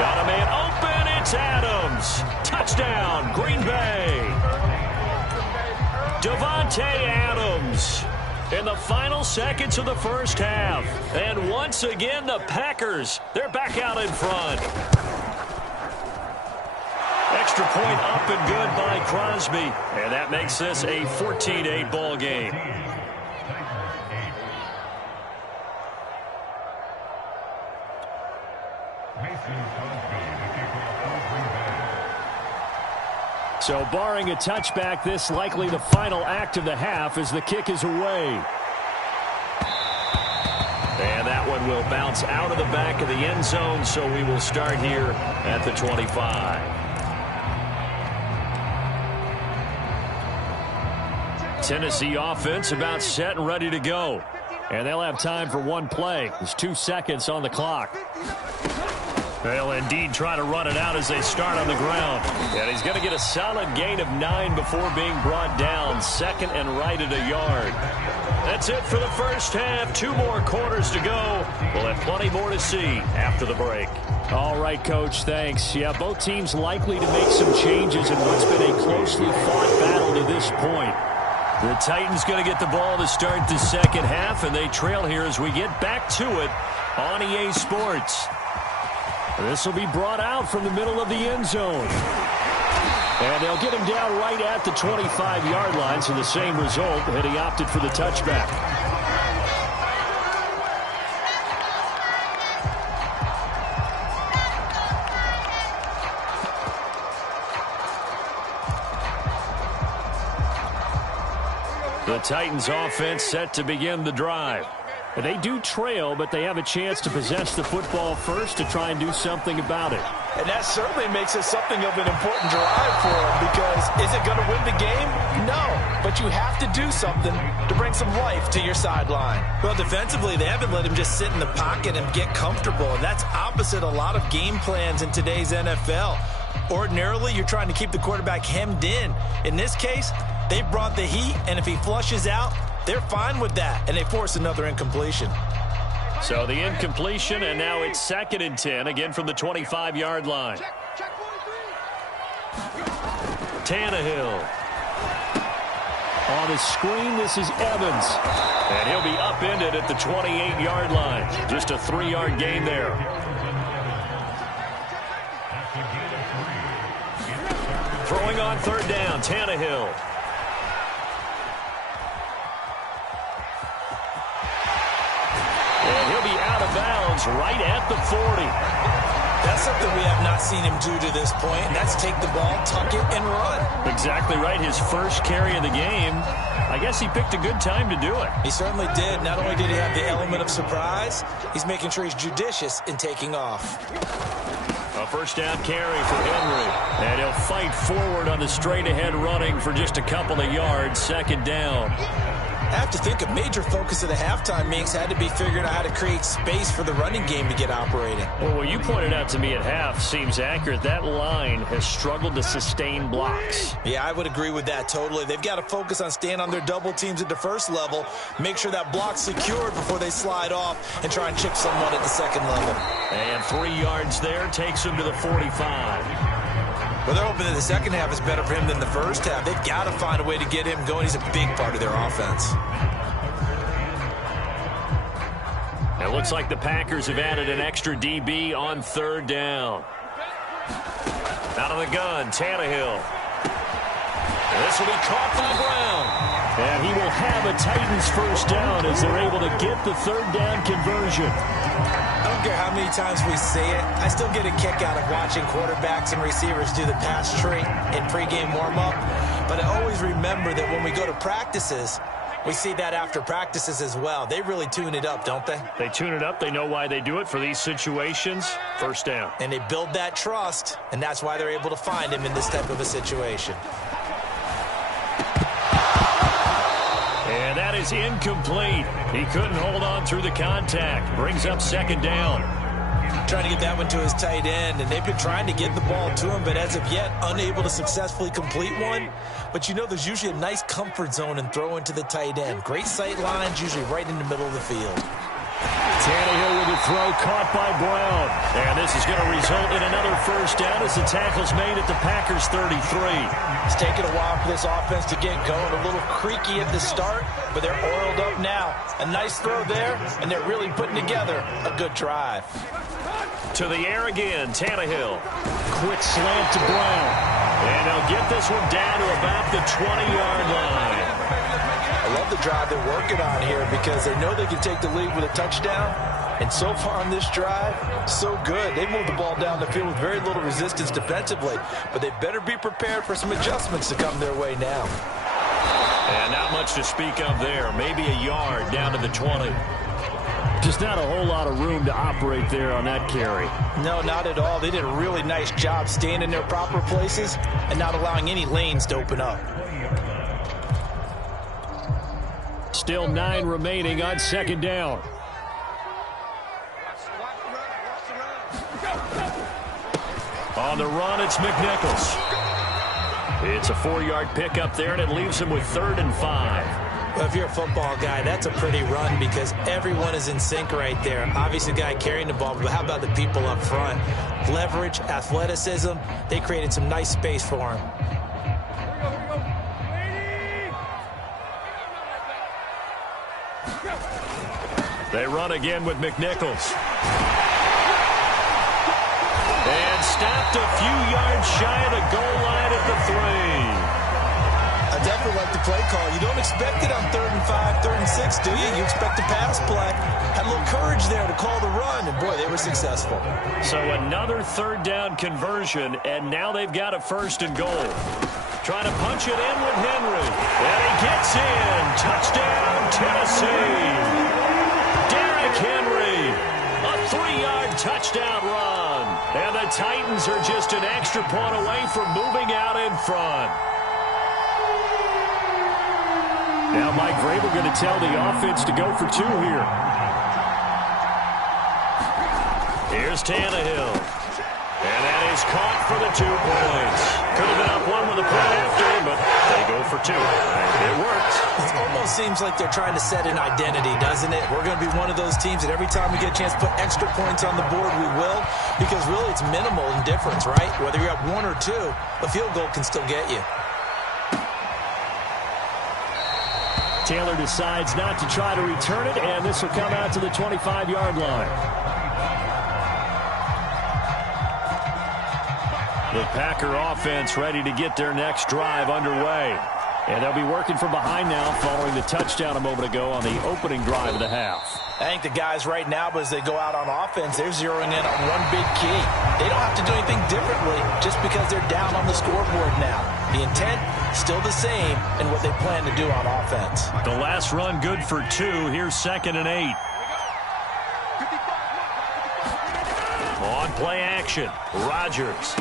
Got a man open. It's Adams. Touchdown, Green Bay. Devontae Adams in the final seconds of the first half. And once again, the Packers, they're back out in front. Extra point up and good by Crosby. And that makes this a 14-8 ball game. So barring a touchback, this likely the final act of the half as the kick is away. And that one will bounce out of the back of the end zone, so we will start here at the 25. Tennessee offense about set and ready to go. And they'll have time for one play. There's 2 seconds on the clock. They'll indeed try to run it out as they start on the ground. And he's going to get a solid gain of 9 before being brought down. Second and right at a yard. That's it for the first half. 2 more quarters to go. We'll have plenty more to see after the break. All right, Coach, thanks. Yeah, both teams likely to make some changes in what's been a closely fought battle to this point. The Titans going to get the ball to start the second half, and they trail here as we get back to it on EA Sports. This will be brought out from the middle of the end zone. And they'll get him down right at the 25-yard line, so the same result, and he opted for the touchback. The Titans offense set to begin the drive. They do trail, but they have a chance to possess the football first to try and do something about it. And that certainly makes it something of an important drive for them, because is it going to win the game? No, but you have to do something to bring some life to your sideline. Well, defensively, they haven't let him just sit in the pocket and get comfortable, and that's opposite a lot of game plans in today's NFL. Ordinarily, you're trying to keep the quarterback hemmed in. In this case, they brought the heat, and if he flushes out, they're fine with that, and they force another incompletion. So the incompletion, and now it's 2nd and 10, again from the 25-yard line. Tannehill. On the screen, this is Evans. And he'll be upended at the 28-yard line. Just a 3-yard gain there. Throwing on 3rd down, Tannehill. And he'll be out of bounds right at the 40. That's something we have not seen him do to this point, and that's take the ball, tuck it, and run. Exactly right. His first carry of the game. I guess he picked a good time to do it. He certainly did. Not only did he have the element of surprise, he's making sure he's judicious in taking off. A 1st down carry for Henry. And he'll fight forward on the straight-ahead running for just a couple of yards. 2nd down. I have to think a major focus of the halftime meetings had to be figuring out how to create space for the running game to get operating. Well, what you pointed out to me at half seems accurate. That line has struggled to sustain blocks. Yeah, I would agree with that totally. They've got to focus on staying on their double teams at the first level, make sure that block's secured before they slide off and try and chip someone at the 2nd level. And 3 yards there takes him to the 45. Well, they're hoping that the second half is better for him than the first half. They've got to find a way to get him going. He's a big part of their offense. It looks like the Packers have added an extra DB on 3rd down. Out of the gun, Tannehill. This will be caught by Brown. And he will have a Titans 1st down as they're able to get the 3rd down conversion. I don't care how many times we say it, I still get a kick out of watching quarterbacks and receivers do the pass tree in pregame warm-up. But I always remember that when we go to practices, we see that after practices as well. They really tune it up, don't they? They tune it up. They know why they do it for these situations. 1st down. And they build that trust, and that's why they're able to find him in this type of a situation. And that is incomplete. He couldn't hold on through the contact. Brings up 2nd down. Trying to get that one to his tight end, and they've been trying to get the ball to him, but as of yet, unable to successfully complete one. But you know there's usually a nice comfort zone and throw into the tight end. Great sight lines, usually right in the middle of the field. Tannehill with a throw caught by Brown. And this is going to result in another 1st down as the tackle's made at the Packers 33. It's taken a while for this offense to get going. A little creaky at the start, but they're oiled up now. A nice throw there, and they're really putting together a good drive. To the air again, Tannehill. Quick slant to Brown. And they'll get this one down to about the 20-yard line. I love the drive they're working on here because they know they can take the lead with a touchdown. And so far on this drive, so good. They moved the ball down the field with very little resistance defensively. But they better be prepared for some adjustments to come their way now. And not much to speak of there. Maybe a yard down to the 20. Just not a whole lot of room to operate there on that carry. No, not at all. They did a really nice job staying in their proper places and not allowing any lanes to open up. Still 9 remaining on 2nd down. On the run, it's McNichols. It's a 4-yard pickup there, and it leaves him with 3rd and 5. Well, if you're a football guy, that's a pretty run because everyone is in sync right there. Obviously, the guy carrying the ball, but how about the people up front? Leverage, athleticism, they created some nice space for him. They run again with McNichols. And stopped a few yards shy of the goal line at the 3. I definitely like the play call. You don't expect it on 3rd and 5, 3rd and 6, do you? You expect a pass play. Had a little courage there to call the run, and boy, they were successful. So another 3rd down conversion, and now they've got a 1st and goal. Trying to punch it in with Henry. And he gets in. Touchdown, Tennessee. Derrick Henry, a 3-yard touchdown run. And the Titans are just an extra point away from moving out in front. Now Mike Vrabel going to tell the offense to go for 2 here. Here's Tannehill. And that is caught for the 2 points. Could have been up 1 with a point after, but they go for 2. It worked. It almost seems like they're trying to set an identity, doesn't it? We're going to be one of those teams that every time we get a chance to put extra points on the board, we will. Because really it's minimal in difference, right? Whether you're up 1 or 2, a field goal can still get you. Taylor decides not to try to return it, and this will come out to the 25-yard line. The Packer offense ready to get their next drive underway. And they'll be working from behind now following the touchdown a moment ago on the opening drive of the half. I think the guys right now, but as they go out on offense, they're zeroing in on one big key. They don't have to do anything differently just because they're down on the scoreboard now. The intent, still the same in what they plan to do on offense. The last run good for 2. Here's 2nd and 8. On play action, Rodgers.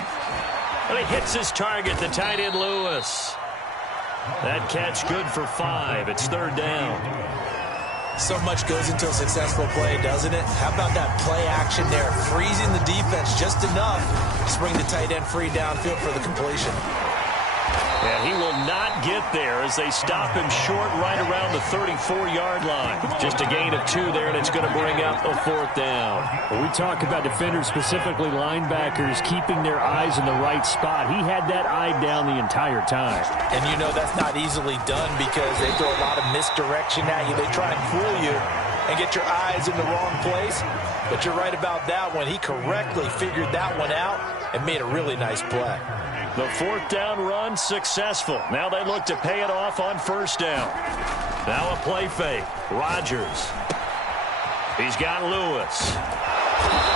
And he hits his target, the tight end Lewis. That catch good for 5. It's 3rd down. So much goes into a successful play, doesn't it? How about that play action there? Freezing the defense just enough to bring the tight end free downfield for the completion. And he will not get there as they stop him short right around the 34-yard line. Just a gain of 2 there, and it's going to bring up a 4th down. When we talk about defenders, specifically linebackers, keeping their eyes in the right spot, he had that eye down the entire time. And you know that's not easily done because they throw a lot of misdirection at you. They try and fool you and get your eyes in the wrong place. But you're right about that one. He correctly figured that one out and made a really nice play. The 4th down run successful. Now they look to pay it off on 1st down. Now a play fake. Rodgers. He's got Lewis.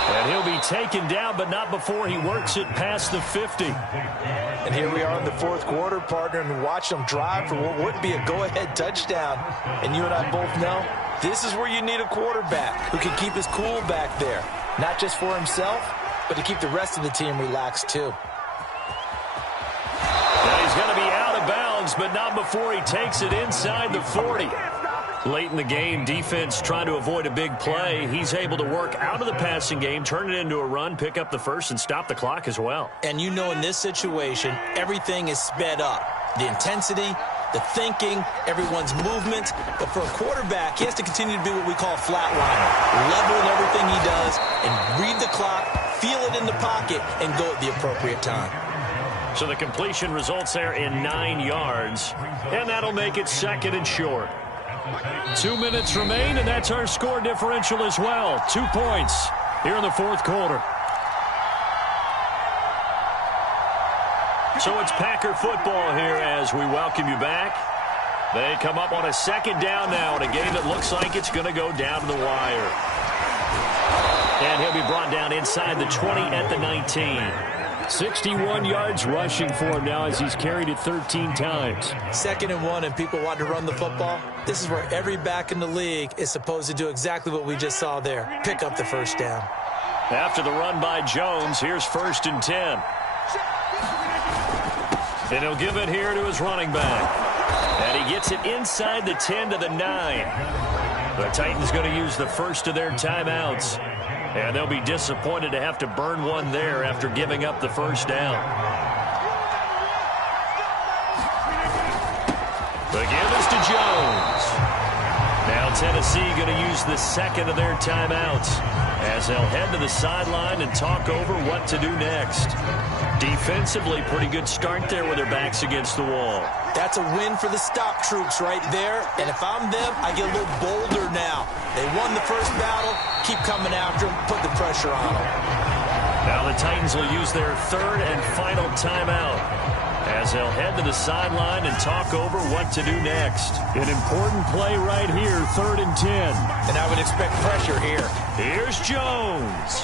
And he'll be taken down, but not before he works it past the 50. And here we are in the 4th quarter, partner, and watch them drive for what would be a go-ahead touchdown. And you and I both know this is where you need a quarterback who can keep his cool back there. Not just for himself, but to keep the rest of the team relaxed too. And he's going to be out of bounds, but not before he takes it inside the 40. Late in the game, defense trying to avoid a big play. He's able to work out of the passing game, turn it into a run, pick up the 1st, and stop the clock as well. And you know in this situation, everything is sped up. The intensity, the thinking, everyone's movement. But for a quarterback, he has to continue to be what we call a flatliner. Level in everything he does and read the clock, feel it in the pocket, and go at the appropriate time. So the completion results there in 9 yards, and that'll make it 2nd and short. 2 minutes remain, and that's our score differential as well. 2 points here in the 4th quarter. So it's Packer football here as we welcome you back. They come up on a 2nd down now in a game that looks like it's going to go down to the wire. And he'll be brought down inside the 20 at the 19. 61 yards rushing for him now as he's carried it 13 times. 2nd and 1 and people want to run the football. This is where every back in the league is supposed to do exactly what we just saw there. Pick up the 1st down. After the run by Jones, here's 1st and 10. And he'll give it here to his running back. And he gets it inside the 10 to the 9. The Titans going to use the first of their timeouts. And they'll be disappointed to have to burn one there after giving up the 1st down. The give is to Jones. Tennessee going to use the second of their timeouts as they'll head to the sideline and talk over what to do next. Defensively, pretty good start there with their backs against the wall. That's a win for the stop troops right there. And if I'm them, I get a little bolder now. They won the first battle. Keep coming after them. Put the pressure on them. Now the Titans will use their third and final timeout as they'll head to the sideline and talk over what to do next. An important play right here, 3rd and 10. And I would expect pressure here. Here's Jones.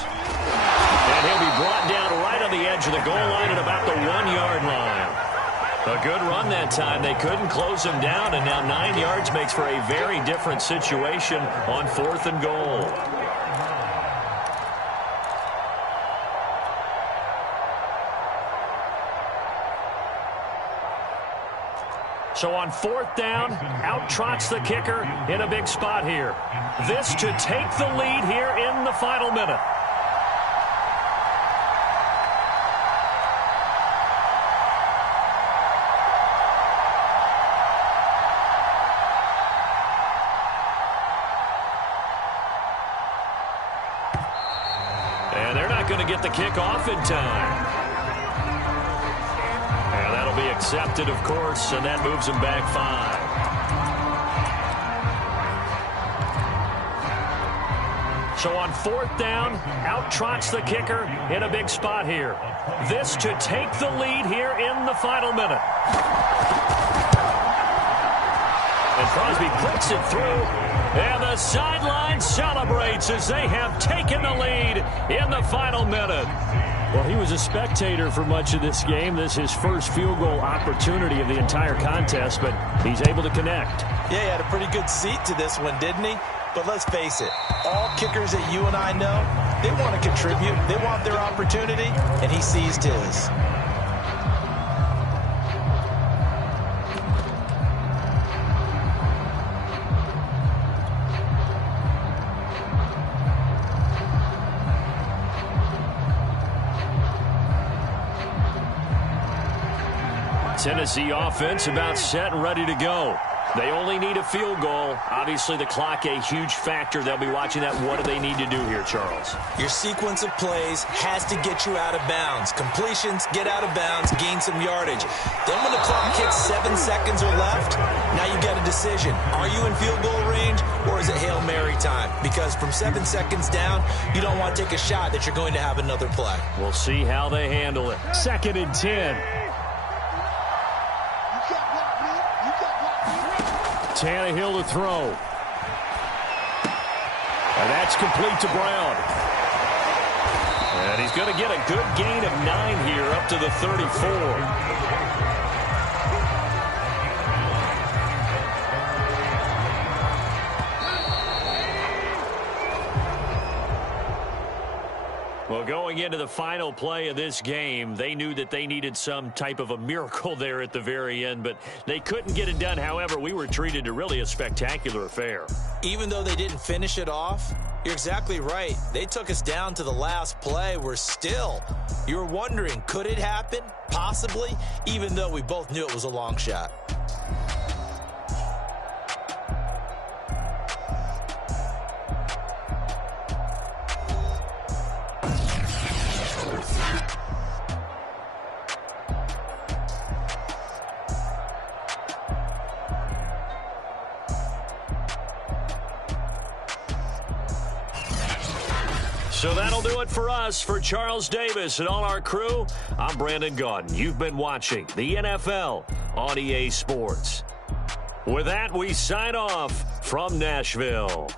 And he'll be brought down right on the edge of the goal line at about the 1-yard line. A good run that time. They couldn't close him down, and now 9 yards makes for a very different situation on 4th and goal. So on 4th down, out trots the kicker in a big spot here. This to take the lead here in the final minute. And they're not going to get the kick off in time. And that'll be accepted, of course, and that moves them back 5. So on 4th down, out trots the kicker in a big spot here. This to take the lead here in the final minute. And Crosby puts it through. And the sideline celebrates as they have taken the lead in the final minute. Well, he was a spectator for much of this game. This is his first field goal opportunity of the entire contest, but he's able to connect. Yeah, he had a pretty good seat to this one, didn't he? But let's face it, all kickers that you and I know, they want to contribute. They want their opportunity, and he seized his. Tennessee offense about set and ready to go. They only need a field goal. Obviously, the clock a huge factor. They'll be watching that. What do they need to do here, Charles? Your sequence of plays has to get you out of bounds. Completions, get out of bounds, gain some yardage. Then when the clock hits 7 seconds or left, now you got a decision. Are you in field goal range or is it Hail Mary time? Because from 7 seconds down, you don't want to take a shot that you're going to have another play. We'll see how they handle it. 2nd and 10. Tannehill to throw. And that's complete to Brown. And he's going to get a good gain of 9 here up to the 34. Well, going into the final play of this game, they knew that they needed some type of a miracle there at the very end, but they couldn't get it done. However, we were treated to really a spectacular affair. Even though they didn't finish it off, you're exactly right. They took us down to the last play. We're still, you were wondering, could it happen? Possibly, even though we both knew it was a long shot. So that'll do it for us. For Charles Davis and all our crew, I'm Brandon Gaudin. You've been watching the NFL on EA Sports. With that, we sign off from Nashville.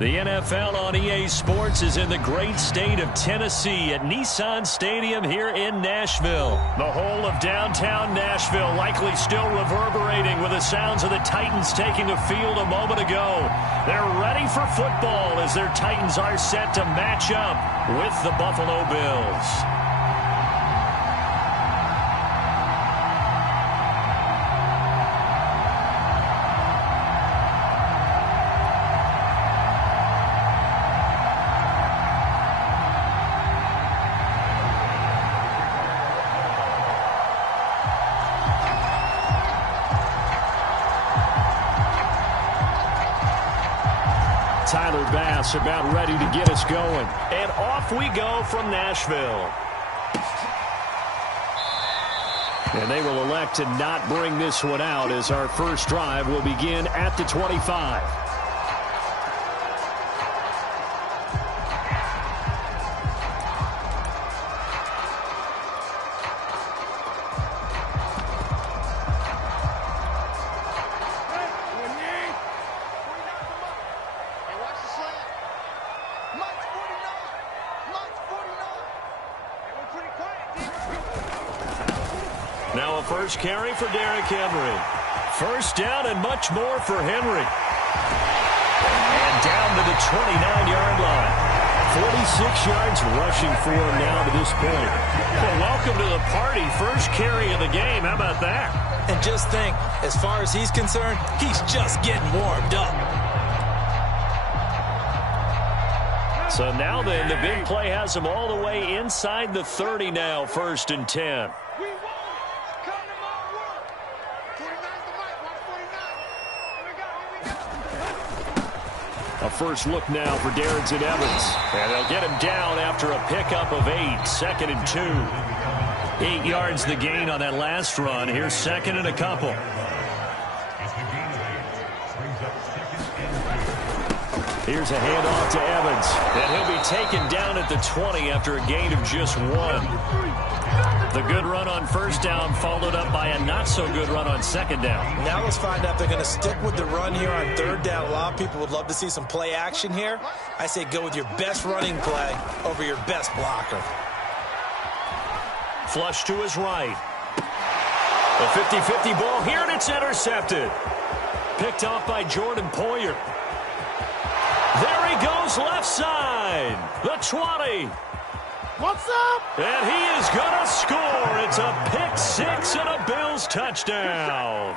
The NFL on EA Sports is in the great state of Tennessee at Nissan Stadium here in Nashville. The whole of downtown Nashville likely still reverberating with the sounds of the Titans taking the field a moment ago. They're ready for football as their Titans are set to match up with the Buffalo Bills. Tyler Bass about ready to get us going. And off we go from Nashville. And they will elect to not bring this one out as our first drive will begin at the 25. Now a first carry for Derrick Henry. First down and much more for Henry. And down to the 29-yard line. 46 yards rushing for him now to this point. Well, welcome to the party. First carry of the game. How about that? And just think, as far as he's concerned, he's just getting warmed up. So now then, the big play has him all the way inside the 30 now, 1st and 10. A first look now for Darrington Evans. And they'll get him down after a pickup of 8, 2nd and 2. 8 yards the gain on that last run. Here's 2nd and a couple. Here's a handoff to Evans. And he'll be taken down at the 20 after a gain of just 1. The good run on first down followed up by a not-so-good run on second down. Now let's find out if they're going to stick with the run here on third down. A lot of people would love to see some play action here. I say go with your best running play over your best blocker. Flush to his right. A 50-50 ball here, and it's intercepted. Picked off by Jordan Poyer. There he goes, left side. The 20. What's up? And he is going to score. It's a pick six and a Bills touchdown.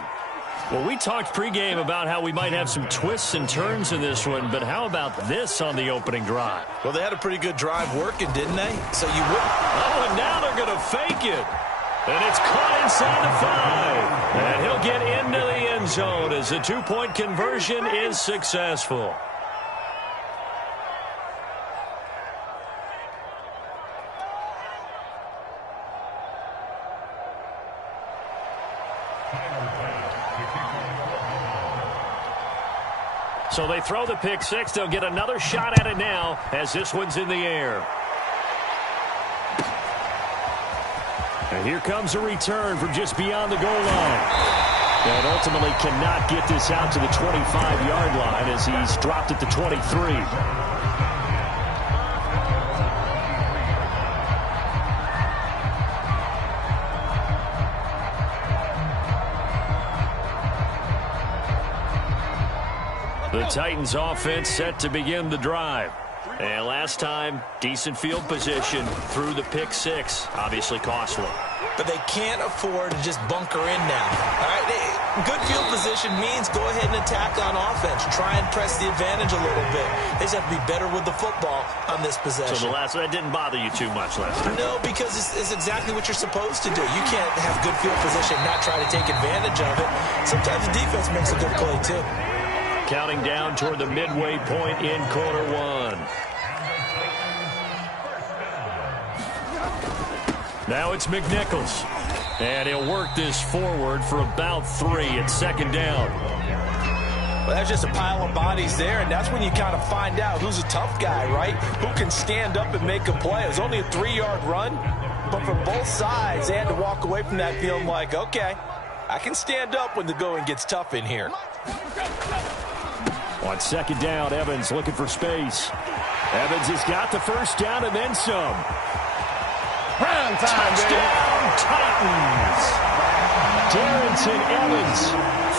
Well, we talked pregame about how we might have some twists and turns in this one, but how about this on the opening drive? Well, they had a pretty good drive working, didn't they? So you wouldn't. Oh, and now they're going to fake it. And it's caught inside the 5. And he'll get into the end zone as the two-point conversion is successful. So they throw the pick six. They'll get another shot at it now as this one's in the air. And here comes a return from just beyond the goal line. And ultimately cannot get this out to the 25-yard line as he's dropped at the 23. The Titans offense set to begin the drive. And last time, decent field position through the pick six. Obviously costly. But they can't afford to just bunker in now. All right, good field position means go ahead and attack on offense. Try and press the advantage a little bit. They just have to be better with the football on this possession. So that didn't bother you too much last time? No, because it's exactly what you're supposed to do. You can't have good field position and not try to take advantage of it. Sometimes the defense makes a good play, too. Counting down toward the midway point in quarter one. Now it's McNichols. And he'll work this forward for about 3 at second down. Well, that's just a pile of bodies there, and that's when you kind of find out who's a tough guy, right? Who can stand up and make a play. It was only a 3-yard run, but for both sides, they had to walk away from that feeling like, okay, I can stand up when the going gets tough in here. On second down, Evans looking for space. Evans has got the first down and then some. Touchdown, Titans! Darrington Evans,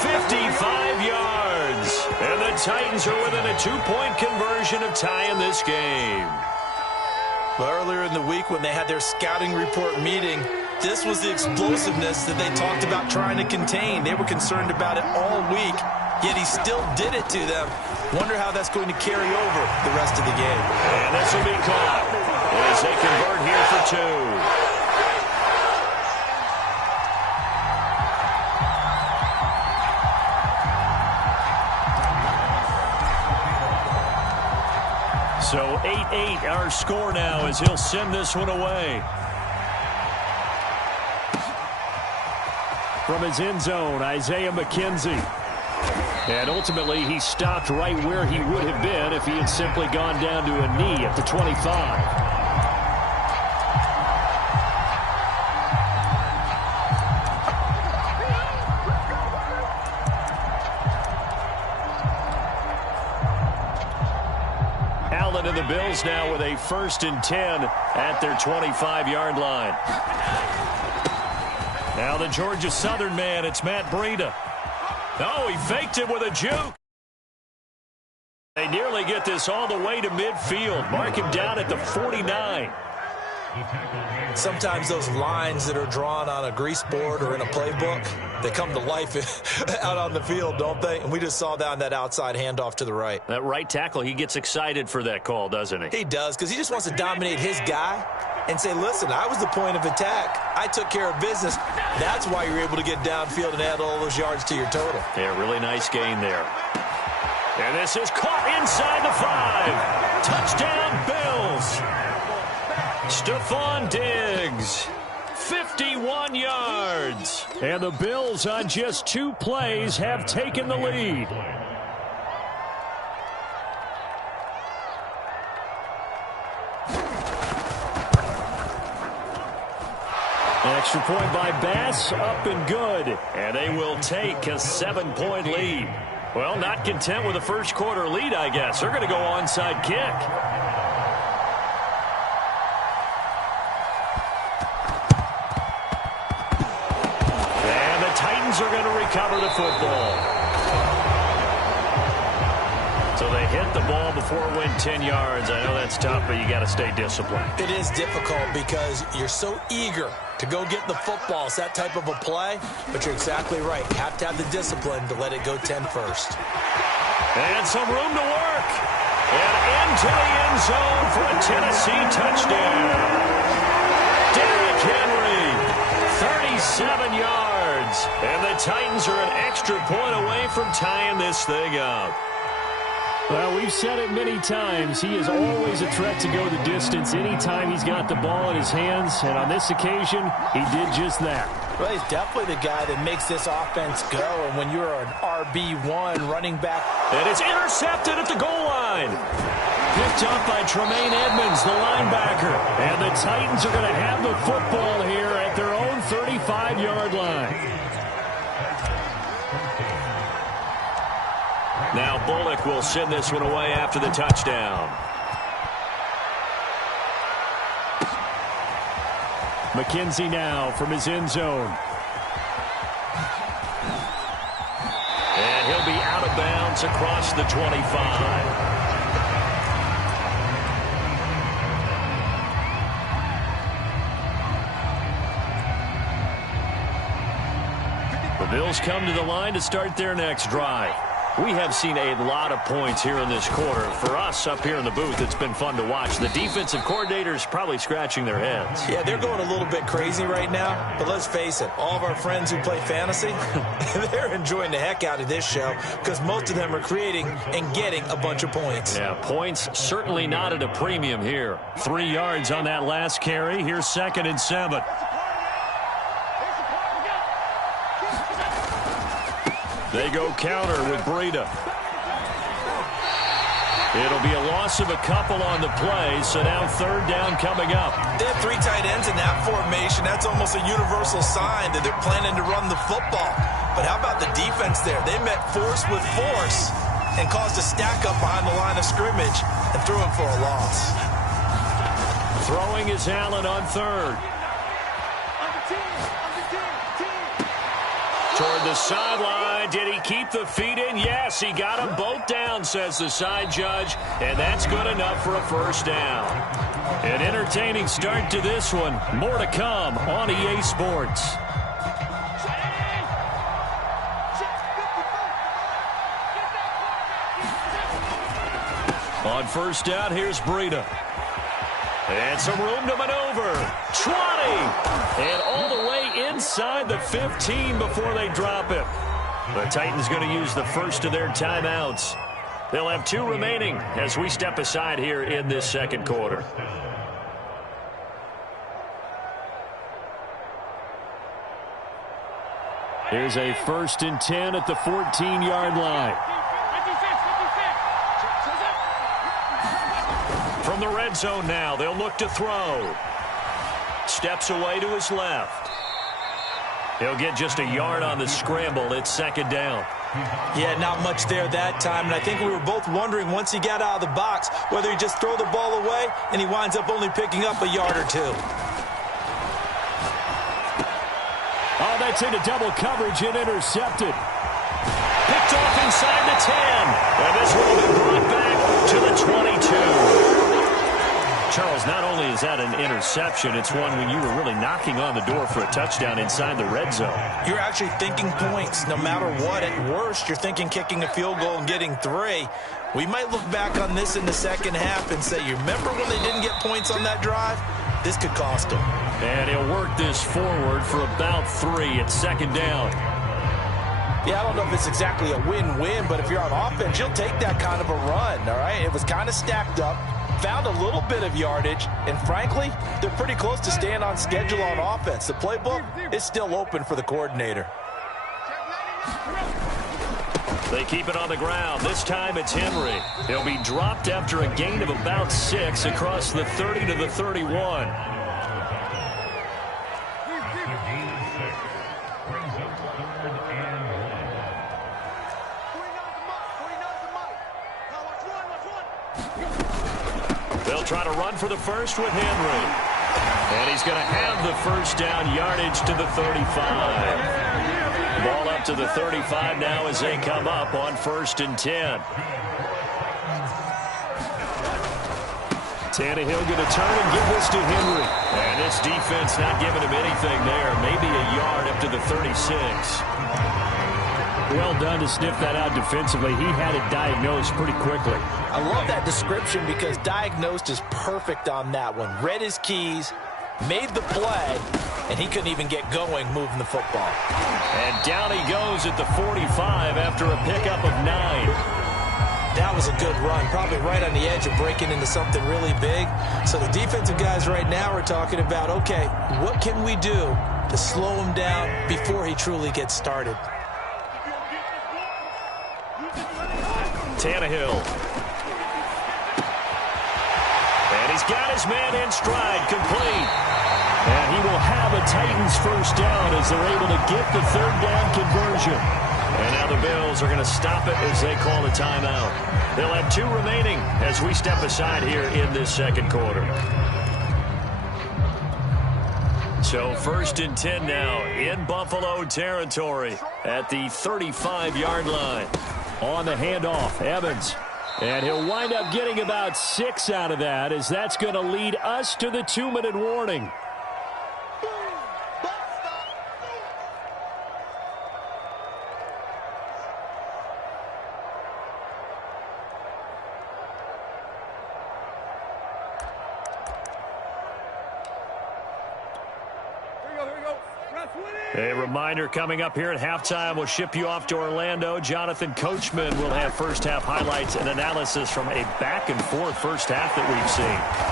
55 yards. And the Titans are within a 2-point conversion of tying this game. Well, earlier in the week when they had their scouting report meeting, this was the explosiveness that they talked about trying to contain. They were concerned about it all week, yet he still did it to them. Wonder how that's going to carry over the rest of the game. And this will be caught as they convert here for 2. So 8-8 our score now as he'll send this one away. From his end zone, Isaiah McKenzie. And ultimately, he stopped right where he would have been if he had simply gone down to a knee at the 25. And the Bills now with a 1st and 10 at their 25-yard line. Now the Georgia Southern man, it's Matt Breida. Oh, he faked it with a juke. They nearly get this all the way to midfield. Mark him down at the 49. Sometimes those lines that are drawn on a grease board or in a playbook, they come to life out on the field, don't they? And we just saw that on that outside handoff to the right. That right tackle, he gets excited for that call, doesn't he? He does, because he just wants to dominate his guy and say, listen, I was the point of attack. I took care of business. That's why you're able to get downfield and add all those yards to your total. Yeah, really nice gain there. And this is caught inside the 5. Touchdown, Bills. Stephon Diggs, 51 yards. And the Bills on just 2 plays have taken the lead. Extra point by Bass, up and good. And they will take a 7-point lead. Well, not content with a first quarter lead, I guess. They're going to go onside kick. Are going to recover the football. So they hit the ball before it went 10 yards. I know that's tough, but you got to stay disciplined. It is difficult because you're so eager to go get the football. It's that type of a play, but you're exactly right. You have to have the discipline to let it go 10 first. And some room to work. And into the end zone for a Tennessee touchdown. Derrick Henry, 37 yards. And the Titans are an extra point away from tying this thing up. Well, we've said it many times. He is always a threat to go the distance anytime he's got the ball in his hands. And on this occasion, he did just that. Well, he's definitely the guy that makes this offense go. And when you're an RB1 running back. And it's intercepted at the goal line. Picked up by Tremaine Edmonds, the linebacker. And the Titans are going to have the football here at their own 35-yard line. Now Bullock will send this one away after the touchdown. McKenzie now from his end zone. And he'll be out of bounds across the 25. The Bills come to the line to start their next drive. We have seen a lot of points here in this quarter. For us up here in the booth, it's been fun to watch. The defensive coordinators probably scratching their heads. Yeah, they're going a little bit crazy right now. But let's face it, all of our friends who play fantasy, they're enjoying the heck out of this show because most of them are creating and getting a bunch of points. Yeah, points certainly not at a premium here. 3 yards on that last carry. Here's 2nd and 7. They go counter with Breida. It'll be a loss of a couple on the play, so now 3rd down coming up. They have 3 tight ends in that formation. That's almost a universal sign that they're planning to run the football. But how about the defense there? They met force with force. and caused a stack up behind the line of scrimmage and threw him for a loss. Throwing is Allen on third. Toward the sideline. Did he keep the feet in? Yes, he got them both down, says the side judge, and that's good enough for a first down. An entertaining start to this one. More to come on EA Sports. On first down, here's Breida. And some room to maneuver. 20. And all the way inside the 15 before they drop it. The Titans going to use the first of their timeouts. They'll have 2 remaining as we step aside here in this second quarter. Here's a 1st and 10 at the 14-yard line. From the red zone now, they'll look to throw. Steps away to his left. He'll get just a yard on the scramble. It's 2nd down. Yeah, not much there that time, and I think we were both wondering once he got out of the box whether he'd just throw the ball away, and he winds up only picking up a yard or 2. Oh, that's into double coverage and intercepted. Picked off inside the 10, and this will be brought back to the 22. Charles, not only is that an interception, it's one when you were really knocking on the door for a touchdown inside the red zone. You're actually thinking points no matter what. At worst, you're thinking kicking a field goal and getting 3. We might look back on this in the second half and say, you remember when they didn't get points on that drive? This could cost them. And he'll work this forward for about 3 at 2nd down. Yeah, I don't know if it's exactly a win-win, but if you're on offense, you'll take that kind of a run, all right? It was kind of stacked up. Found a little bit of yardage, and frankly, they're pretty close to staying on schedule on offense. The playbook is still open for the coordinator. They keep it on the ground. This time it's Henry. He'll be dropped after a gain of about 6 across the 30 to the 31. They'll try to run for the first with Henry. And he's going to have the first down yardage to the 35. Ball up to the 35 now as they come up on 1st and 10. Tannehill going to turn and give this to Henry. And this defense not giving him anything there. Maybe a yard up to the 36. Well done to sniff that out defensively. He had it diagnosed pretty quickly. I love that description because diagnosed is perfect on that one. Read his keys, made the play, and he couldn't even get going moving the football. And down he goes at the 45 after a pickup of 9. That was a good run, probably right on the edge of breaking into something really big. So the defensive guys right now are talking about, okay, what can we do to slow him down before he truly gets started? Tannehill. And he's got his man in stride, complete. And he will have a Titans first down as they're able to get the 3rd down conversion. And now the Bills are going to stop it as they call a timeout. They'll have 2 remaining as we step aside here in this second quarter. So 1st and 10 now in Buffalo territory at the 35-yard line. On the handoff, Evans. And he'll wind up getting about 6 out of that as that's going to lead us to the 2-minute warning. A reminder coming up here at halftime. We'll ship you off to Orlando. Jonathan Coachman will have first-half highlights and analysis from a back-and-forth first half that we've seen.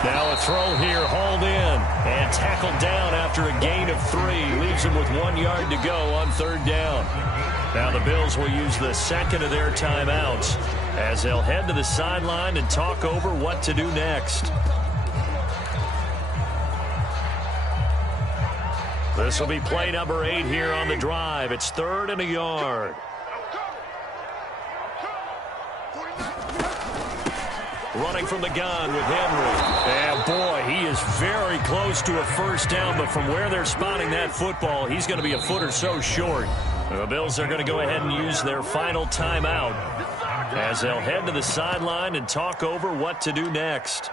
Now a throw here, hauled in, and tackled down after a gain of 3. Leaves him with 1 yard to go on 3rd down. Now the Bills will use the second of their timeouts as they'll head to the sideline and talk over what to do next. This will be play number 8 here on the drive. It's 3rd and a yard. running from the gun with Henry. And, boy, he is very close to a first down, but from where they're spotting that football, he's going to be a foot or so short. The Bills are going to go ahead and use their final timeout as they'll head to the sideline and talk over what to do next.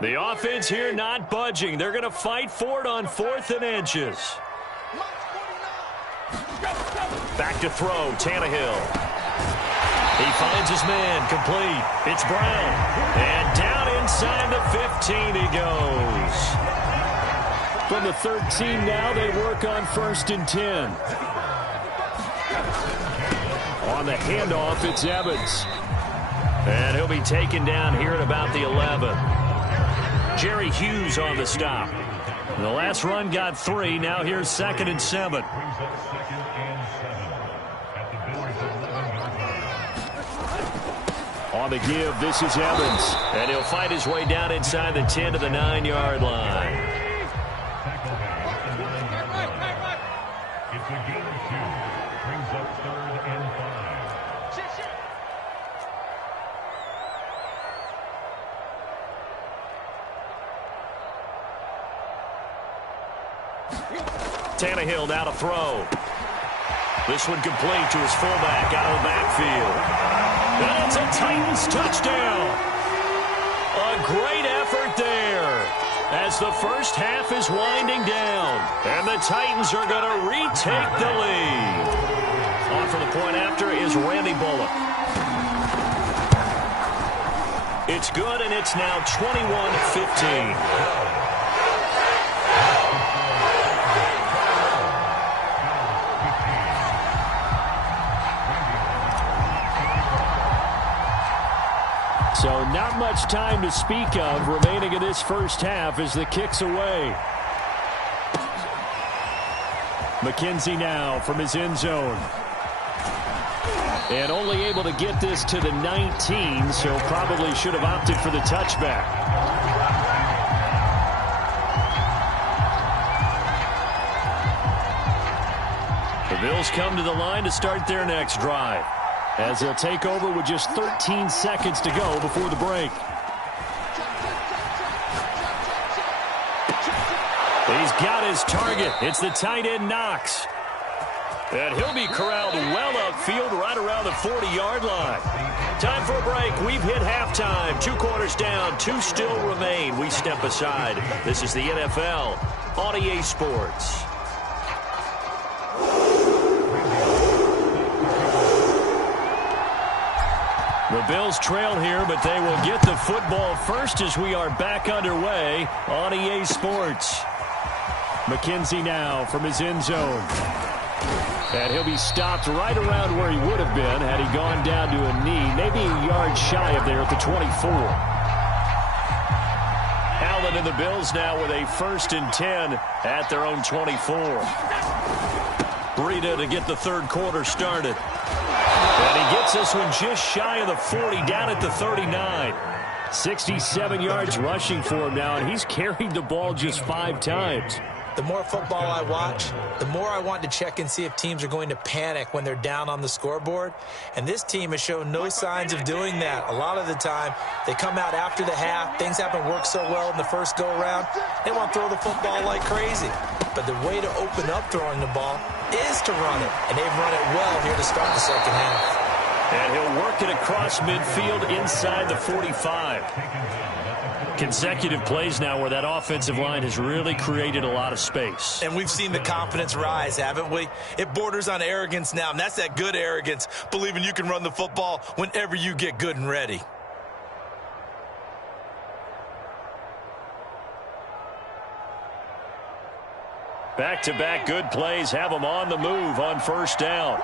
The offense here not budging. They're going to fight for it on 4th and inches. Back to throw, Tannehill. He finds his man, complete. It's Brown. And down inside the 15 he goes. From the 13 now, they work on 1st and 10. On the handoff, it's Evans. And he'll be taken down here at about the 11. Jerry Hughes on the stop. The last run got 3. Now here's 2nd and 7. On the give, this is Evans. And he'll fight his way down inside the 10 to the 9-yard line. It's a gain of 2. Brings up 3rd and 5. Tannehill now to throw. This one complete to his fullback out of the backfield. And it's a Titans touchdown. A great effort there as the first half is winding down. And the Titans are going to retake the lead. On for the point after is Randy Bullock. It's good, and it's now 21-15. So not much time to speak of remaining in this first half as the kick's away. McKenzie now from his end zone. And only able to get this to the 19, so probably should have opted for the touchback. The Bills come to the line to start their next drive, as they'll take over with just 13 seconds to go before the break. He's got his target. It's the tight end Knox. And he'll be corralled well upfield right around the 40-yard line. Time for a break. We've hit halftime. 2 quarters down. 2 still remain. We step aside. This is the NFL on EA Sports. The Bills trail here, but they will get the football first as we are back underway on EA Sports. McKenzie now from his end zone. And he'll be stopped right around where he would have been had he gone down to a knee, maybe a yard shy of there at the 24. Allen and the Bills now with a 1st and 10 at their own 24. Breida to get the third quarter started. And he gets this one just shy of the 40, down at the 39. 67 yards rushing for him now, and he's carried the ball just 5 times. The more football I watch, the more I want to check and see if teams are going to panic when they're down on the scoreboard. And this team has shown no signs of doing that. A lot of the time, they come out after the half. Things haven't worked so well in the first go-around. They want to throw the football like crazy. But the way to open up throwing the ball is to run it. And they've run it well here to start the second half. And he'll work it across midfield inside the 45. Consecutive plays now where that offensive line has really created a lot of space. And we've seen the confidence rise, haven't we? It borders on arrogance now, and that's that good arrogance, believing you can run the football whenever you get good and ready. Back-to-back good plays have them on the move on first down.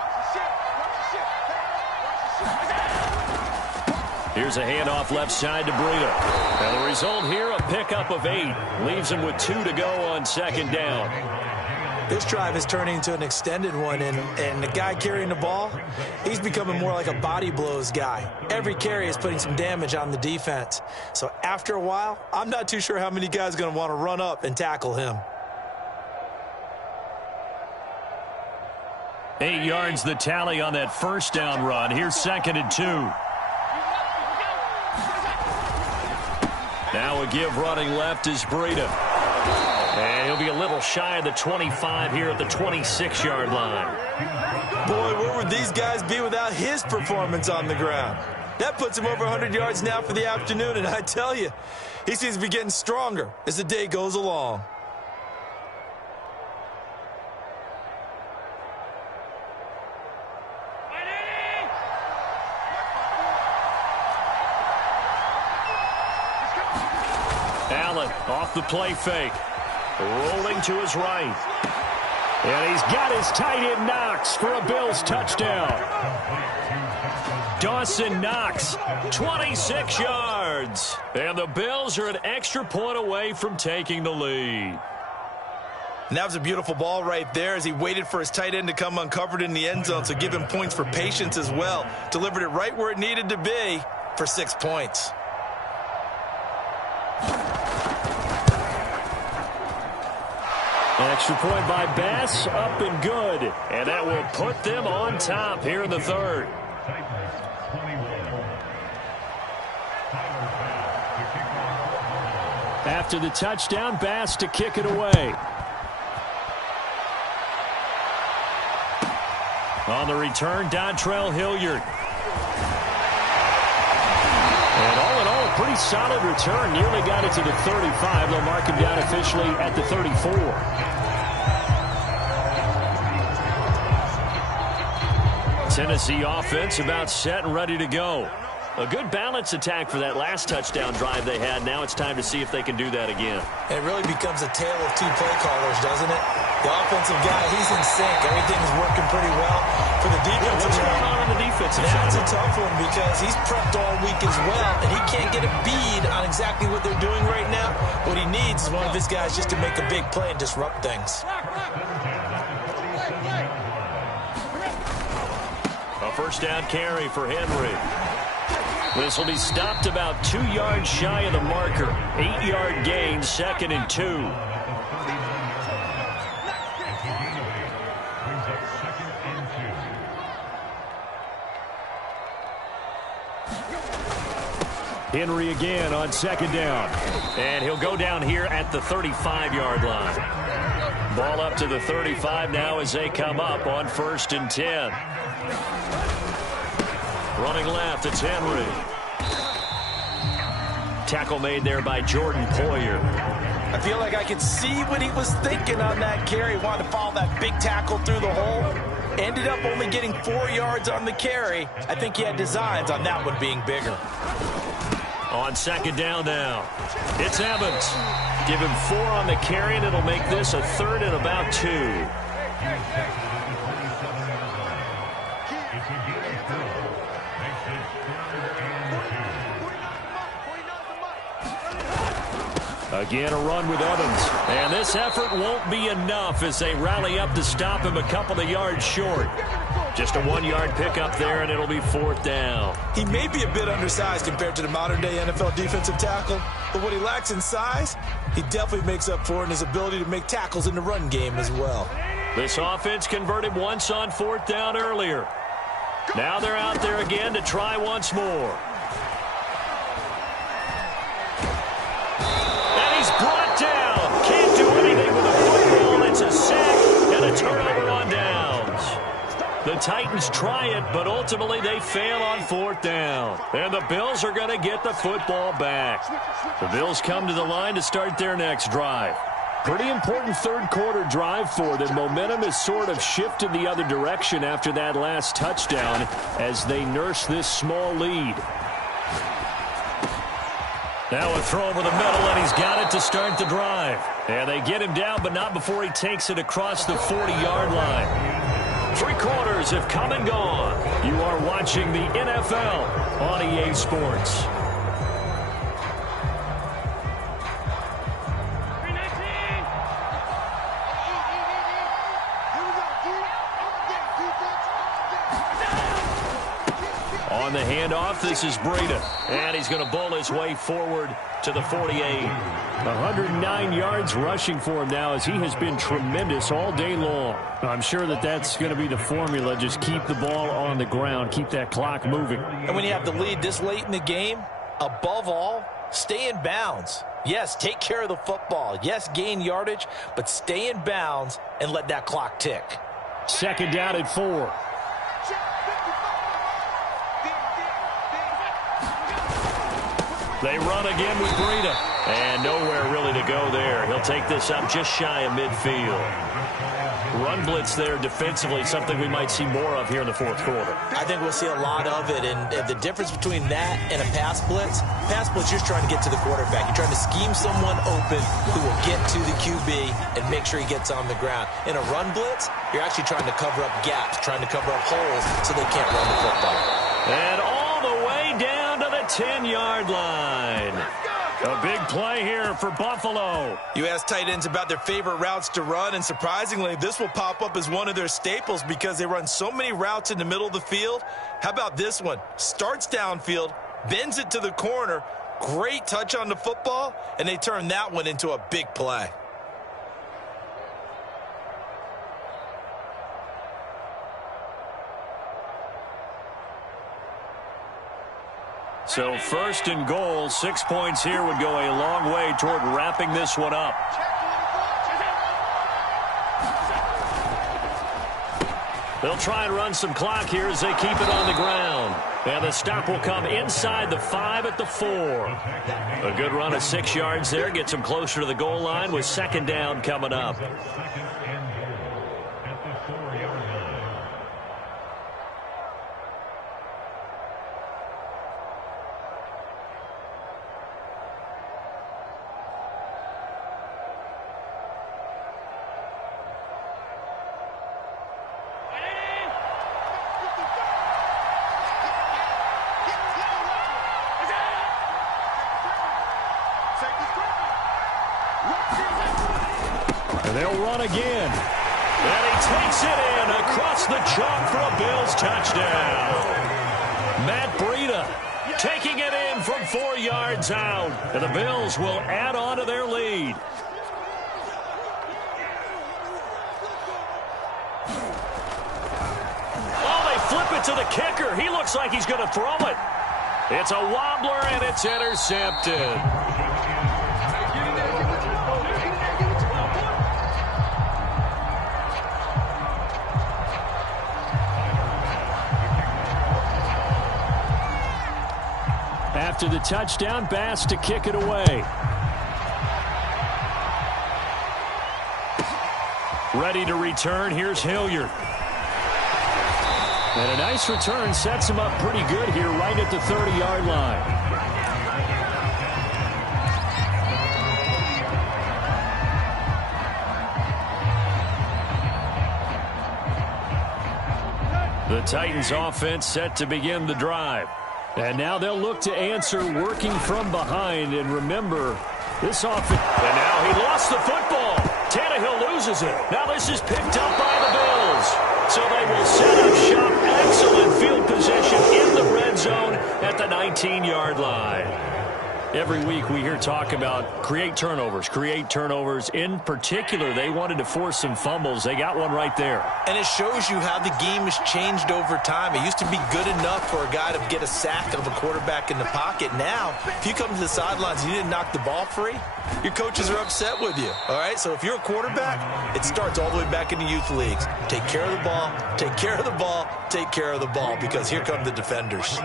Here's a handoff left side to Breida. And the result here, a pickup of 8. Leaves him with 2 to go on second down. This drive is turning into an extended one, and the guy carrying the ball, he's becoming more like a body blows guy. Every carry is putting some damage on the defense. So after a while, I'm not too sure how many guys are going to want to run up and tackle him. 8 yards the tally on that first down run. Here's 2nd and 2. Now a give running left is Breida. And he'll be a little shy of the 25 here at the 26-yard line. Boy, where would these guys be without his performance on the ground? That puts him over 100 yards now for the afternoon, and I tell you, he seems to be getting stronger as the day goes along. Allen off the play fake. Rolling to his right. And he's got his tight end Knox for a Bills touchdown. Dawson Knox, 26 yards. And the Bills are an extra point away from taking the lead. And that was a beautiful ball right there as he waited for his tight end to come uncovered in the end zone, so give him points for patience as well. Delivered it right where it needed to be for 6 points. Extra point by Bass, up and good. And that will put them on top here in the third. After the touchdown, Bass to kick it away. On the return, Dontrell Hilliard. And all in all, a pretty solid return. Nearly got it to the 35. They'll mark him down officially at the 34. Tennessee offense about set and ready to go. A good balance attack for that last touchdown drive they had. Now it's time to see if they can do that again. It really becomes a tale of two play callers, doesn't it? The offensive guy, he's in sync. Everything's working pretty well. For the defensive what's going on the defensive side? That's a tough one because he's prepped all week as well, and he can't get a bead on exactly what they're doing right now. What he needs is one of his guys just to make a big play and disrupt things. A first down carry for Henry. This will be stopped about 2 yards shy of the marker. 8-yard gain, 2nd and 2. Henry again on 2nd down. And he'll go down here at the 35-yard line. Ball up to the 35 now as they come up on 1st and 10. Running left, it's Henry. Tackle made there by Jordan Poyer. I feel like I could see what he was thinking on that carry. Wanted to follow that big tackle through the hole. Ended up only getting 4 yards on the carry. I think he had designs on that one being bigger. On 2nd down now, it's Evans. Give him 4 on the carry, and it'll make this a 3rd and about 2. Again, a run with Evans. And this effort won't be enough as they rally up to stop him a couple of yards short. Just a 1-yard pickup there, and it'll be 4th down. He may be a bit undersized compared to the modern-day NFL defensive tackle, but what he lacks in size, he definitely makes up for in his ability to make tackles in the run game as well. This offense converted once on 4th down earlier. Now they're out there again to try once more. Brought down. Can't do anything with the football. It's a sack and a turnover on downs. The Titans try it, but ultimately they fail on 4th down. And the Bills are going to get the football back. The Bills come to the line to start their next drive. Pretty important third quarter drive for them. Momentum has sort of shifted the other direction after that last touchdown as they nurse this small lead. Now a throw over the middle, and he's got it to start the drive. And they get him down, but not before he takes it across the 40-yard line. 3 quarters have come and gone. You are watching the NFL on EA Sports. On the handoff. This is Breida. And he's going to bowl his way forward to the 48. 109 yards rushing for him now, as he has been tremendous all day long. I'm sure that that's going to be the formula. Just keep the ball on the ground. Keep that clock moving. And when you have the lead this late in the game, above all, stay in bounds. Yes, take care of the football. Yes, gain yardage, but stay in bounds and let that clock tick. Second down at 4. They run again with Breida. And nowhere really to go there. He'll take this up just shy of midfield. Run blitz there defensively, something we might see more of here in the fourth quarter. I think we'll see a lot of it, and the difference between that and a pass blitz, you're trying to get to the quarterback. You're trying to scheme someone open who will get to the QB and make sure he gets on the ground. In a run blitz, you're actually trying to cover up gaps, trying to cover up holes so they can't run the football. And all the way down to the 10-yard line. A big play here for Buffalo. You ask tight ends about their favorite routes to run, and surprisingly, this will pop up as one of their staples because they run so many routes in the middle of the field. How about this one? Starts downfield, bends it to the corner, great touch on the football, and they turn that one into a big play. So first and goal, 6 points here would go a long way toward wrapping this one up. They'll try and run some clock here as they keep it on the ground. And the stop will come inside the 5 at the 4. A good run of 6 yards there. Gets them closer to the goal line with second down coming up. They'll run again. And he takes it in across the chalk for a Bills touchdown. Matt Breida taking it in from 4 yards out. And the Bills will add on to their lead. Oh, they flip it to the kicker. He looks like he's going to throw it. It's a wobbler, and it's intercepted. After the touchdown, Bass to kick it away. Ready to return. Here's Hilliard. And a nice return sets him up pretty good here right at the 30-yard line. The Titans offense set to begin the drive. And now they'll look to answer working from behind. And remember, this offense... And now he lost the football. Tannehill loses it. Now this is picked up by the Bills. So they will set up shop. Excellent field position in the red zone at the 19-yard line. Every week we hear talk about create turnovers. In particular, they wanted to force some fumbles. They got one right there. And it shows you how the game has changed over time. It used to be good enough for a guy to get a sack of a quarterback in the pocket. Now, if you come to the sidelines and you didn't knock the ball free, your coaches are upset with you. All right, so if you're a quarterback, it starts all the way back in the youth leagues. Take care of the ball, take care of the ball, take care of the ball, because here come the defenders.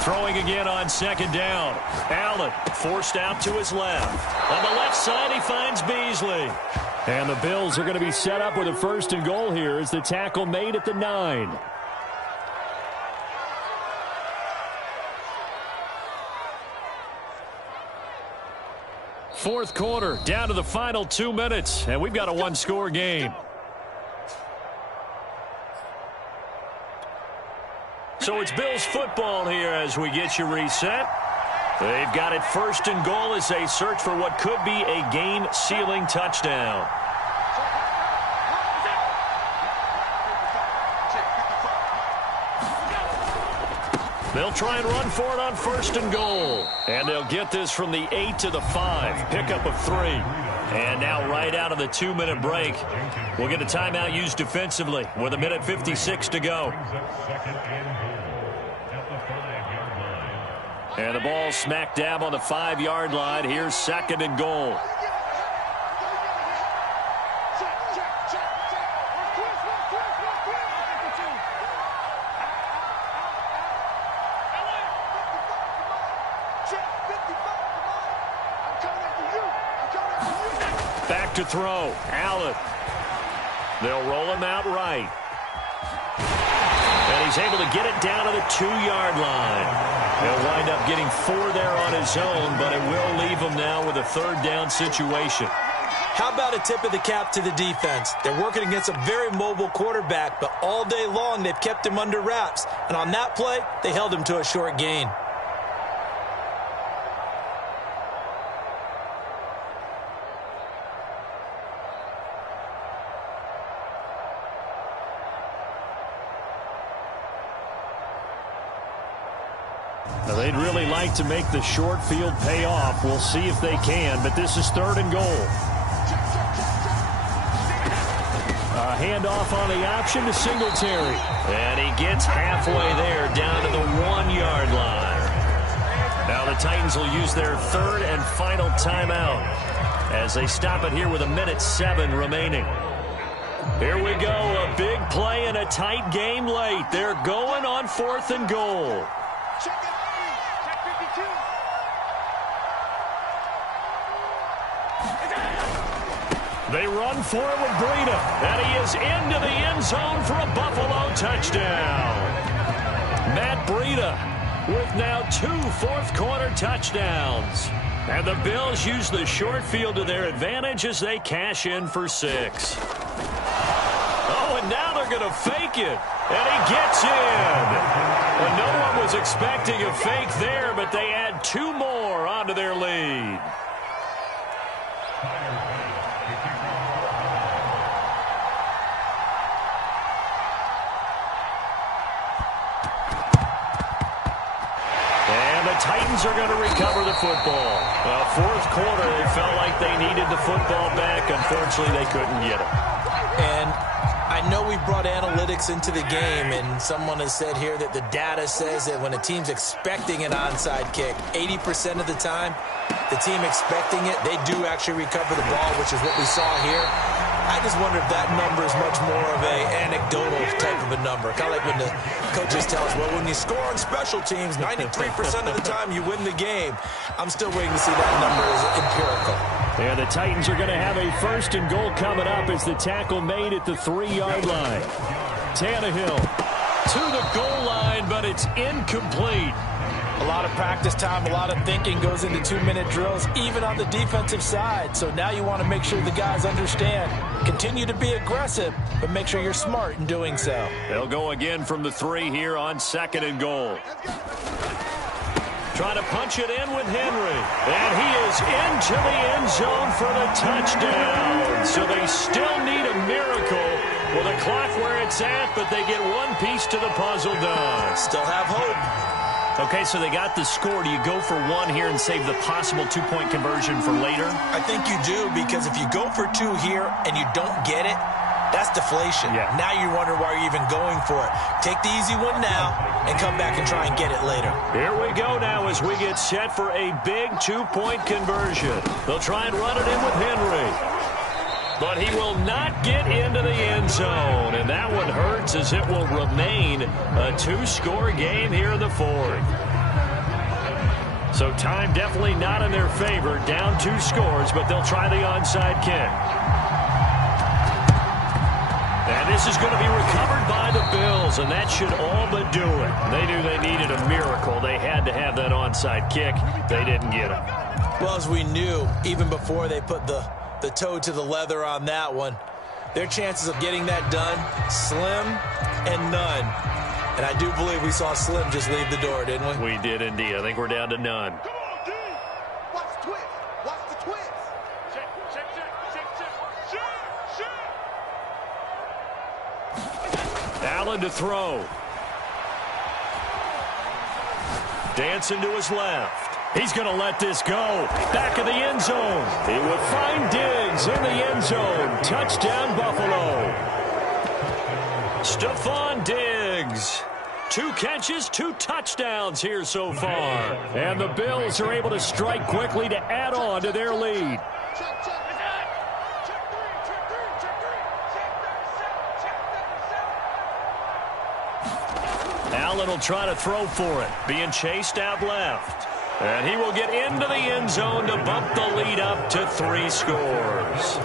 Throwing again on second down. Allen forced out to his left. On the left side, he finds Beasley. And the Bills are going to be set up with a first and goal here as the tackle made at the 9. Fourth quarter, down to the final 2 minutes, and we've got a one-score game. So it's Bills football here as we get you reset. They've got it 1st and goal as they search for what could be a game-sealing touchdown. They'll try and run for it on 1st and goal. And they'll get this from the 8 to the 5. Pickup of 3. And now right out of the 2-minute break, we'll get a timeout used defensively with 1:56 to go. And the ball smack dab on the 5-yard line. Here's 2nd and goal. Back to throw. Allen. They'll roll him out right. And he's able to get it down to the 2-yard line. He'll wind up getting 4 there on his own, but it will leave him now with a 3rd down situation. How about a tip of the cap to the defense? They're working against a very mobile quarterback, but all day long they've kept him under wraps. And on that play, they held him to a short gain. Now, they'd really like to make the short field pay off. We'll see if they can, but this is 3rd and goal. A handoff on the option to Singletary. And he gets halfway there down to the 1-yard line. Now the Titans will use their 3rd and final timeout as they stop it here with 1:07 remaining. Here we go, a big play and a tight game late. They're going on 4th and goal. They run for it with Breida, and he is into the end zone for a Buffalo touchdown. Matt Breida with now 2 fourth-quarter touchdowns. And the Bills use the short field to their advantage as they cash in for 6. Oh, and now they're going to fake it, and he gets in. Well, no one was expecting a fake there, but they add 2 more onto their lead. Titans are going to recover the football. Well, 4th quarter, they felt like they needed the football back. Unfortunately, they couldn't get it. And I know we brought analytics into the game, and someone has said here that the data says that when a team's expecting an onside kick, 80% of the time, the team expecting it, they do actually recover the ball, which is what we saw here. I just wonder if that number is much more of a anecdotal type of a number. Kind of like when the coaches tell us, well, when you score on special teams, 93% of the time you win the game. I'm still waiting to see that number is empirical. Yeah, the Titans are going to have a 1st and goal coming up as the tackle made at the 3-yard line. Tannehill to the goal line, but it's incomplete. A lot of practice time, a lot of thinking goes into 2-minute drills, even on the defensive side. So now you want to make sure the guys understand. Continue to be aggressive, but make sure you're smart in doing so. They'll go again from the 3 here on 2nd and goal. Trying to punch it in with Henry. And he is into the end zone for the touchdown. So they still need a miracle with a clock where it's at, but they get one piece to the puzzle done. Still have hope. Okay, so they got the score. Do you go for 1 here and save the possible 2-point conversion for later? I think you do, because if you go for 2 here and you don't get it, that's deflation. Yeah. Now you wonder why you're even going for it. Take the easy one now and come back and try and get it later. Here we go now as we get set for a big 2-point conversion. They'll try and run it in with Henry. But he will not get into the end zone. And that one hurts as it will remain a 2-score game here in the 4th. So time definitely not in their favor. Down 2 scores, but they'll try the onside kick. And this is going to be recovered by the Bills, and that should all but do it. They knew they needed a miracle. They had to have that onside kick. They didn't get it. Well, as we knew, even before they put the toe to the leather on that one, their chances of getting that done, slim and none. And I do believe we saw Slim just leave the door, didn't we? We did indeed. I think we're down to none. Allen to throw. Dancing to his left. He's going to let this go. Back of the end zone. He will find Diggs in the end zone. Touchdown, Buffalo. Stephon Diggs. 2 catches, 2 touchdowns here so far. And the Bills are able to strike quickly to add on to their lead. Allen will try to throw for it. Being chased out left. And he will get into the end zone to bump the lead up to 3 scores.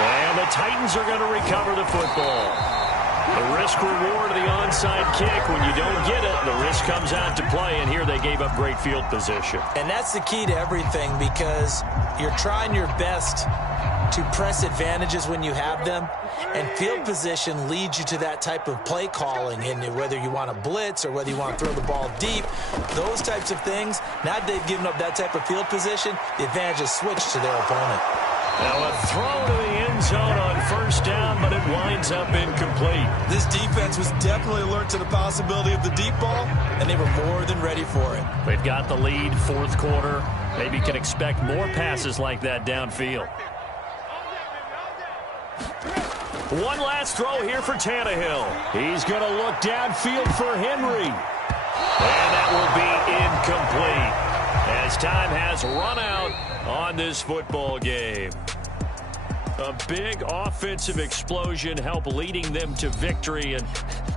And the Titans are going to recover the football. The risk-reward of the onside kick. When you don't get it, the risk comes out to play, and here they gave up great field position. And that's the key to everything, because you're trying your best to press advantages when you have them, and field position leads you to that type of play calling, and whether you want to blitz or whether you want to throw the ball deep, those types of things. Now that they've given up that type of field position, the advantage is switched to their opponent. Now a throw to the end zone on first down, but it winds up incomplete. This defense was definitely alert to the possibility of the deep ball, and they were more than ready for it. They've got the lead, 4th quarter. Maybe can expect more passes like that downfield. One last throw here for Tannehill. He's going to look downfield for Henry. And that will be incomplete as time has run out on this football game. A big offensive explosion helped leading them to victory, and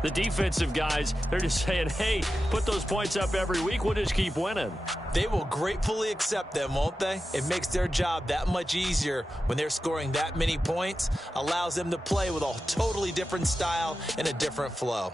the defensive guys, they're just saying, hey, put those points up every week, we'll just keep winning. They will gratefully accept them, won't they? It makes their job that much easier when they're scoring that many points, allows them to play with a totally different style and a different flow.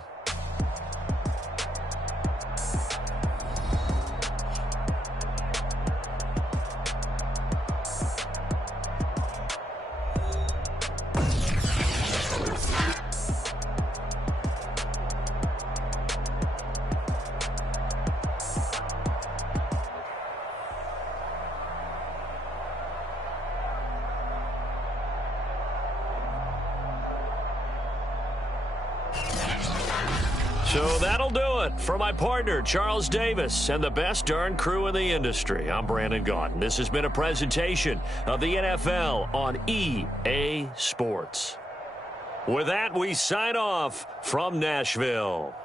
So that'll do it for my partner, Charles Davis, and the best darn crew in the industry. I'm Brandon Gaudin. This has been a presentation of the NFL on EA Sports. With that, we sign off from Nashville.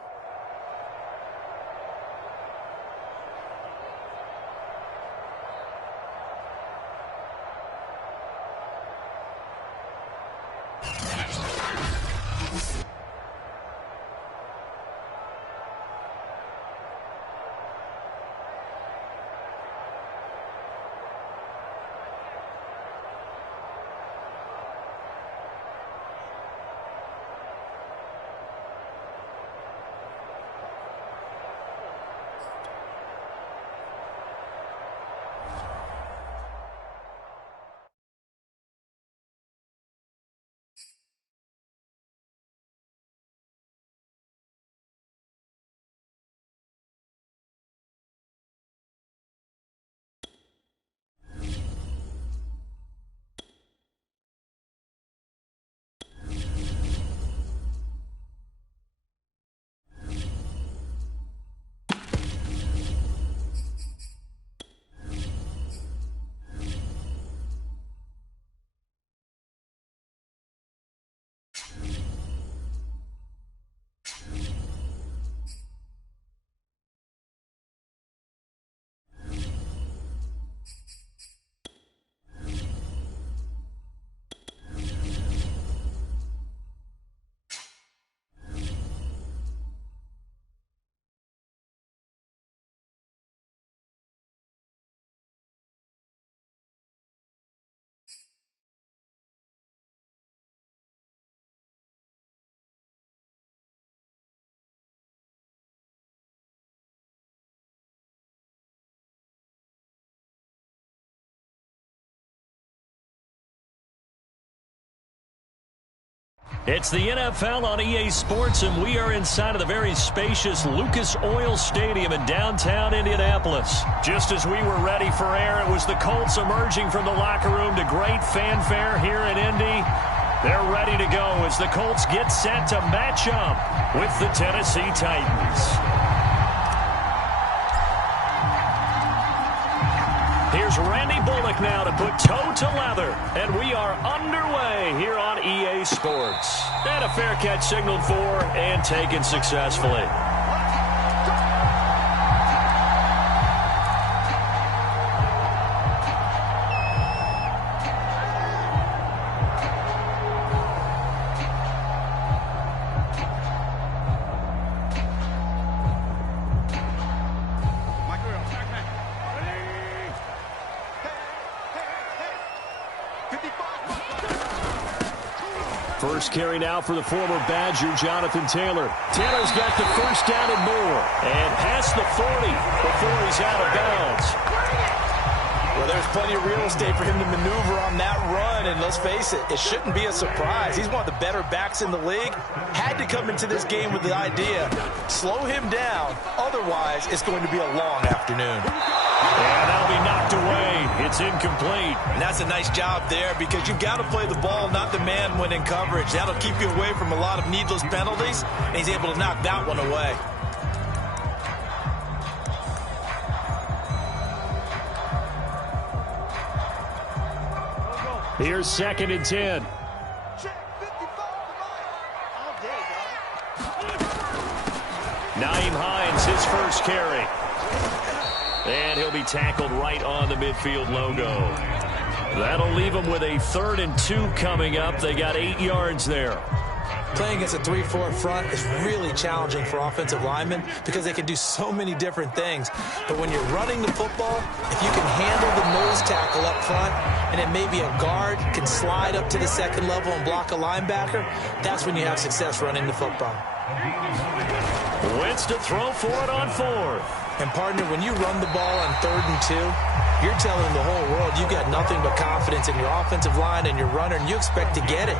It's the NFL on EA Sports, and we are inside of the very spacious Lucas Oil Stadium in downtown Indianapolis. Just as we were ready for air, it was the Colts emerging from the locker room to great fanfare here in Indy. They're ready to go as the Colts get set to match up with the Tennessee Titans. Here's Randy Bullock now to put toe to leather, and we are underway here on EA Sports. And a fair catch signaled for and taken successfully. First carry now for the former Badger, Jonathan Taylor. Taylor's got the first down and more. And past the 40 before he's out of bounds. Well, there's plenty of real estate for him to maneuver on that run. And let's face it, it shouldn't be a surprise. He's one of the better backs in the league. Had to come into this game with the idea, slow him down. Otherwise, it's going to be a long afternoon. And that'll be knocked away. It's incomplete. And that's a nice job there because you've got to play the ball, not the man when in coverage. That'll keep you away from a lot of needless penalties, and he's able to knock that one away. Here's 2nd and 10. Nyheim Hines, his first carry. And he'll be tackled right on the midfield logo. That'll leave him with a 3rd and 2 coming up. They got 8 yards there. Playing against a 3-4 front is really challenging for offensive linemen because they can do so many different things. But when you're running the football, if you can handle the nose tackle up front and then maybe a guard can slide up to the 2nd level and block a linebacker, that's when you have success running the football. Wentz to throw for it on 4th. And, partner, when you run the ball on 3rd and 2, you're telling the whole world you've got nothing but confidence in your offensive line and your runner, and you expect to get it.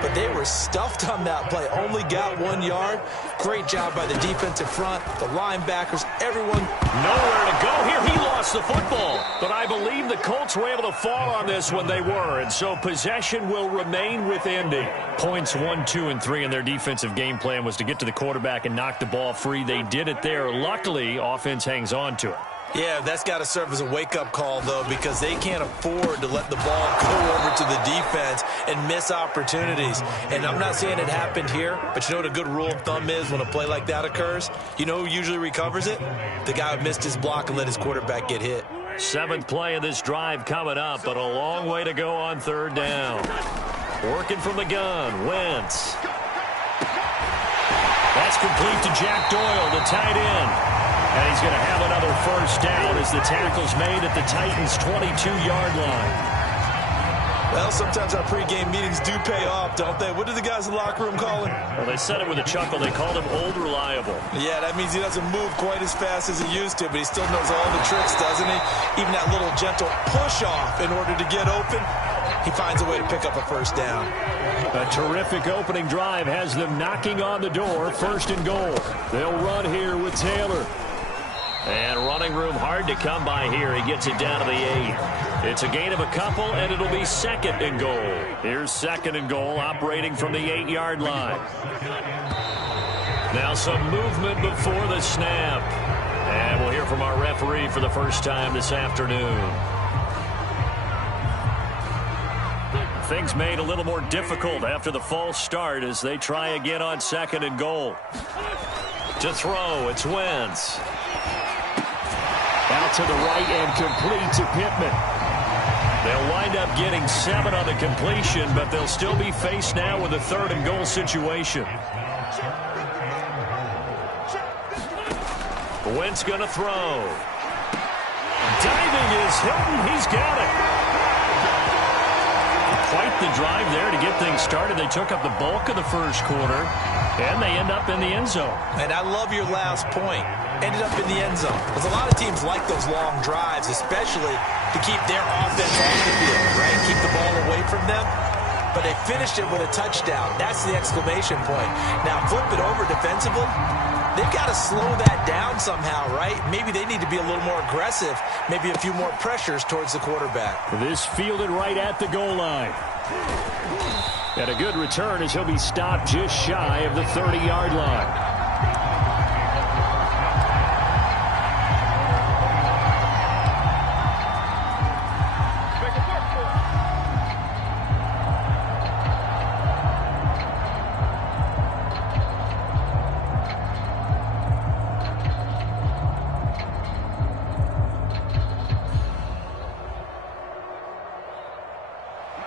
But they were stuffed on that play, only got 1 yard. Great job by the defensive front, the linebackers, everyone. Nowhere to go here. He lost the football. But I believe the Colts were able to fall on this when they were, and so possession will remain with Indy. Points 1, 2, and 3 in their defensive game plan was to get to the quarterback and knock the ball free. They did it there. Luckily, offense hangs on to it. Yeah, that's got to serve as a wake-up call, though, because they can't afford to let the ball go over to the defense and miss opportunities. And I'm not saying it happened here, but you know what a good rule of thumb is when a play like that occurs? You know who usually recovers it? The guy who missed his block and let his quarterback get hit. 7th play of this drive coming up, but a long way to go on 3rd down. Working from the gun, Wentz. That's complete to Jack Doyle, the tight end. And he's going to have another first down as the tackle's made at the Titans' 22-yard line. Well, sometimes our pregame meetings do pay off, don't they? What do the guys in the locker room call him? Well, they said it with a chuckle. They called him Old Reliable. Yeah, that means he doesn't move quite as fast as he used to, but he still knows all the tricks, doesn't he? Even that little gentle push-off in order to get open, he finds a way to pick up a first down. A terrific opening drive has them knocking on the door. 1st and goal. They'll run here with Taylor. And running room hard to come by here. He gets it down to the 8. It's a gain of a couple, and it'll be 2nd and goal. Here's 2nd and goal, operating from the 8-yard line. Now some movement before the snap. And we'll hear from our referee for the first time this afternoon. Things made a little more difficult after the false start as they try again on 2nd and goal. To throw, it's Wentz. Out to the right and complete to Pittman. They'll wind up getting 7 on the completion, but they'll still be faced now with a 3rd and goal situation. Wentz going to throw. Diving is Hilton. He's got it. Quite the drive there to get things started. They took up the bulk of the first quarter, and they end up in the end zone. And I love your last point. Ended up in the end zone. Because a lot of teams like those long drives, especially to keep their offense off the field, right? Keep the ball away from them. but they finished it with a touchdown. That's the exclamation point. Now flip it over defensively. They've got to slow that down somehow, right? Maybe they need to be a little more aggressive, maybe a few more pressures towards the quarterback. This fielded right at the goal line. And a good return as he'll be stopped just shy of the 30-yard line.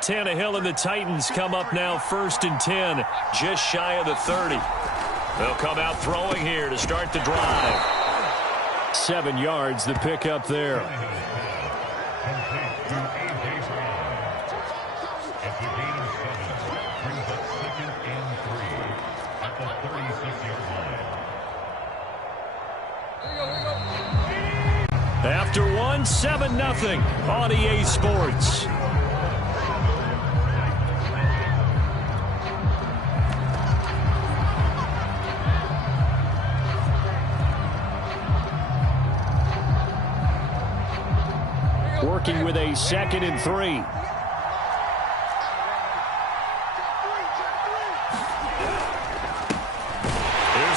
Tannehill and the Titans come up now 1st and 10, just shy of the 30. They'll come out throwing here to start the drive. 7 yards, the pickup there. After one, 7-0 on EA Sports. Working with a 2nd and 3. Here's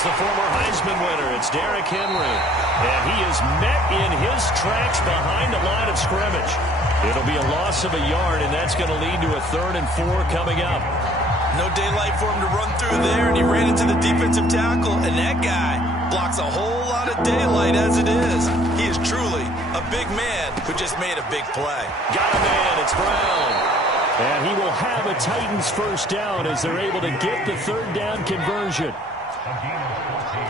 the former Heisman winner. It's Derrick Henry. And he is met in his tracks behind the line of scrimmage. It'll be a loss of a yard, and that's going to lead to a 3rd and 4 coming up. No daylight for him to run through there, and he ran into the defensive tackle, and that guy blocks a whole lot of daylight as it is. He is truly a big man who just made a big play. Got a man, it's Brown. And he will have a Titans 1st down as they're able to get the 3rd down conversion. A gain of 14.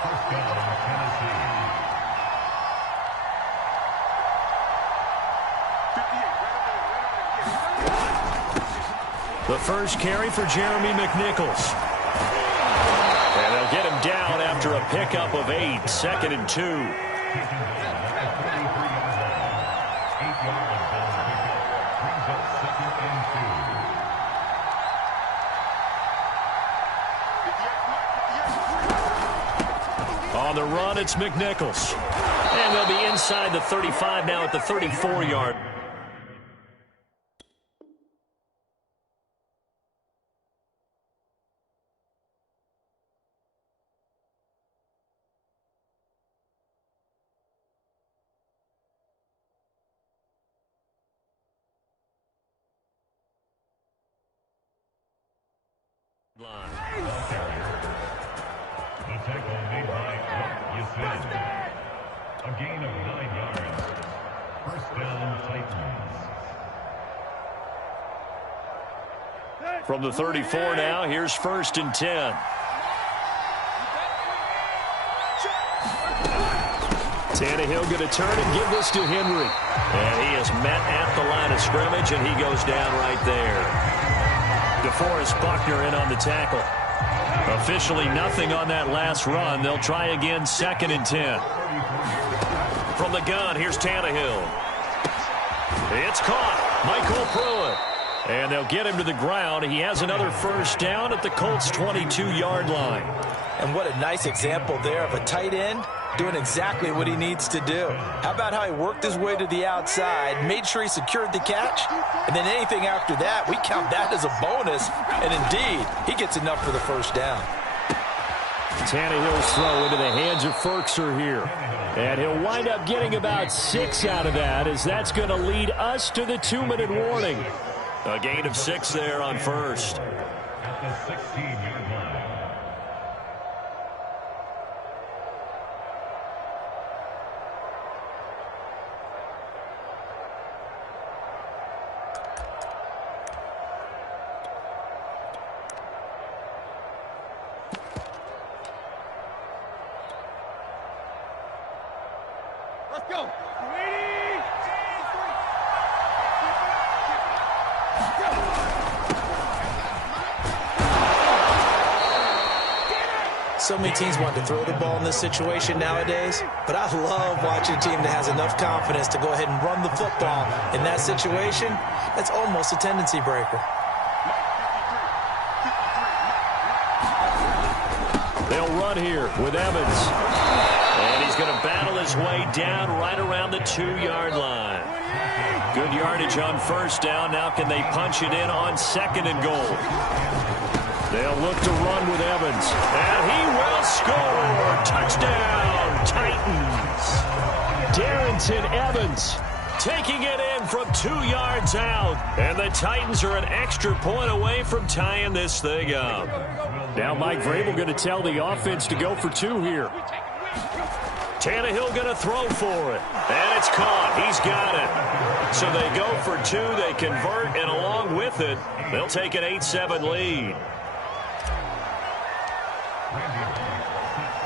1st down, Tennessee. The first carry for Jeremy McNichols. And they'll get him down after a pickup of 8, 2nd and 2. On the run, it's McNichols. And they'll be inside the 35 now at the 34-yard. The tackle made by Yassin. A gain of 9 yards. 1st down, Titans. From the 34 now, here's 1st and 10. Tannehill going to turn and give this to Henry. And he is met at the line of scrimmage, and he goes down right there. DeForest Buckner in on the tackle. Officially nothing on that last run. They'll try again 2nd and 10. From the gun, here's Tannehill. It's caught. Michael Pruitt. And they'll get him to the ground. He has another 1st down at the Colts' 22-yard line. And what a nice example there of a tight end doing exactly what he needs to do. How about how he worked his way to the outside, made sure he secured the catch, and then anything after that, we count that as a bonus. And indeed, he gets enough for the 1st down. Tannehill's throw into the hands of Ferkser here. And he'll wind up getting about 6 out of that, as that's going to lead us to the 2-minute warning. A gain of 6 there on 1st. At the 16-yard line. Let's go. So many teams want to throw the ball in this situation nowadays, but I love watching a team that has enough confidence to go ahead and run the football. In that situation, that's almost a tendency breaker. run here with Evans. And he's going to battle his way down right around the 2-yard line. Good yardage on first down. Now can they punch it in on 2nd and goal? They'll look to run with Evans. And he will score. Touchdown, Titans. Darrington Evans taking it in from 2 yards out. And the Titans are an extra point away from tying this thing up. Now Mike Vrabel going to tell the offense to go for 2 here. Tannehill going to throw for it. And it's caught. He's got it. So they go for 2. They convert, and along with it, they'll take an 8-7 lead.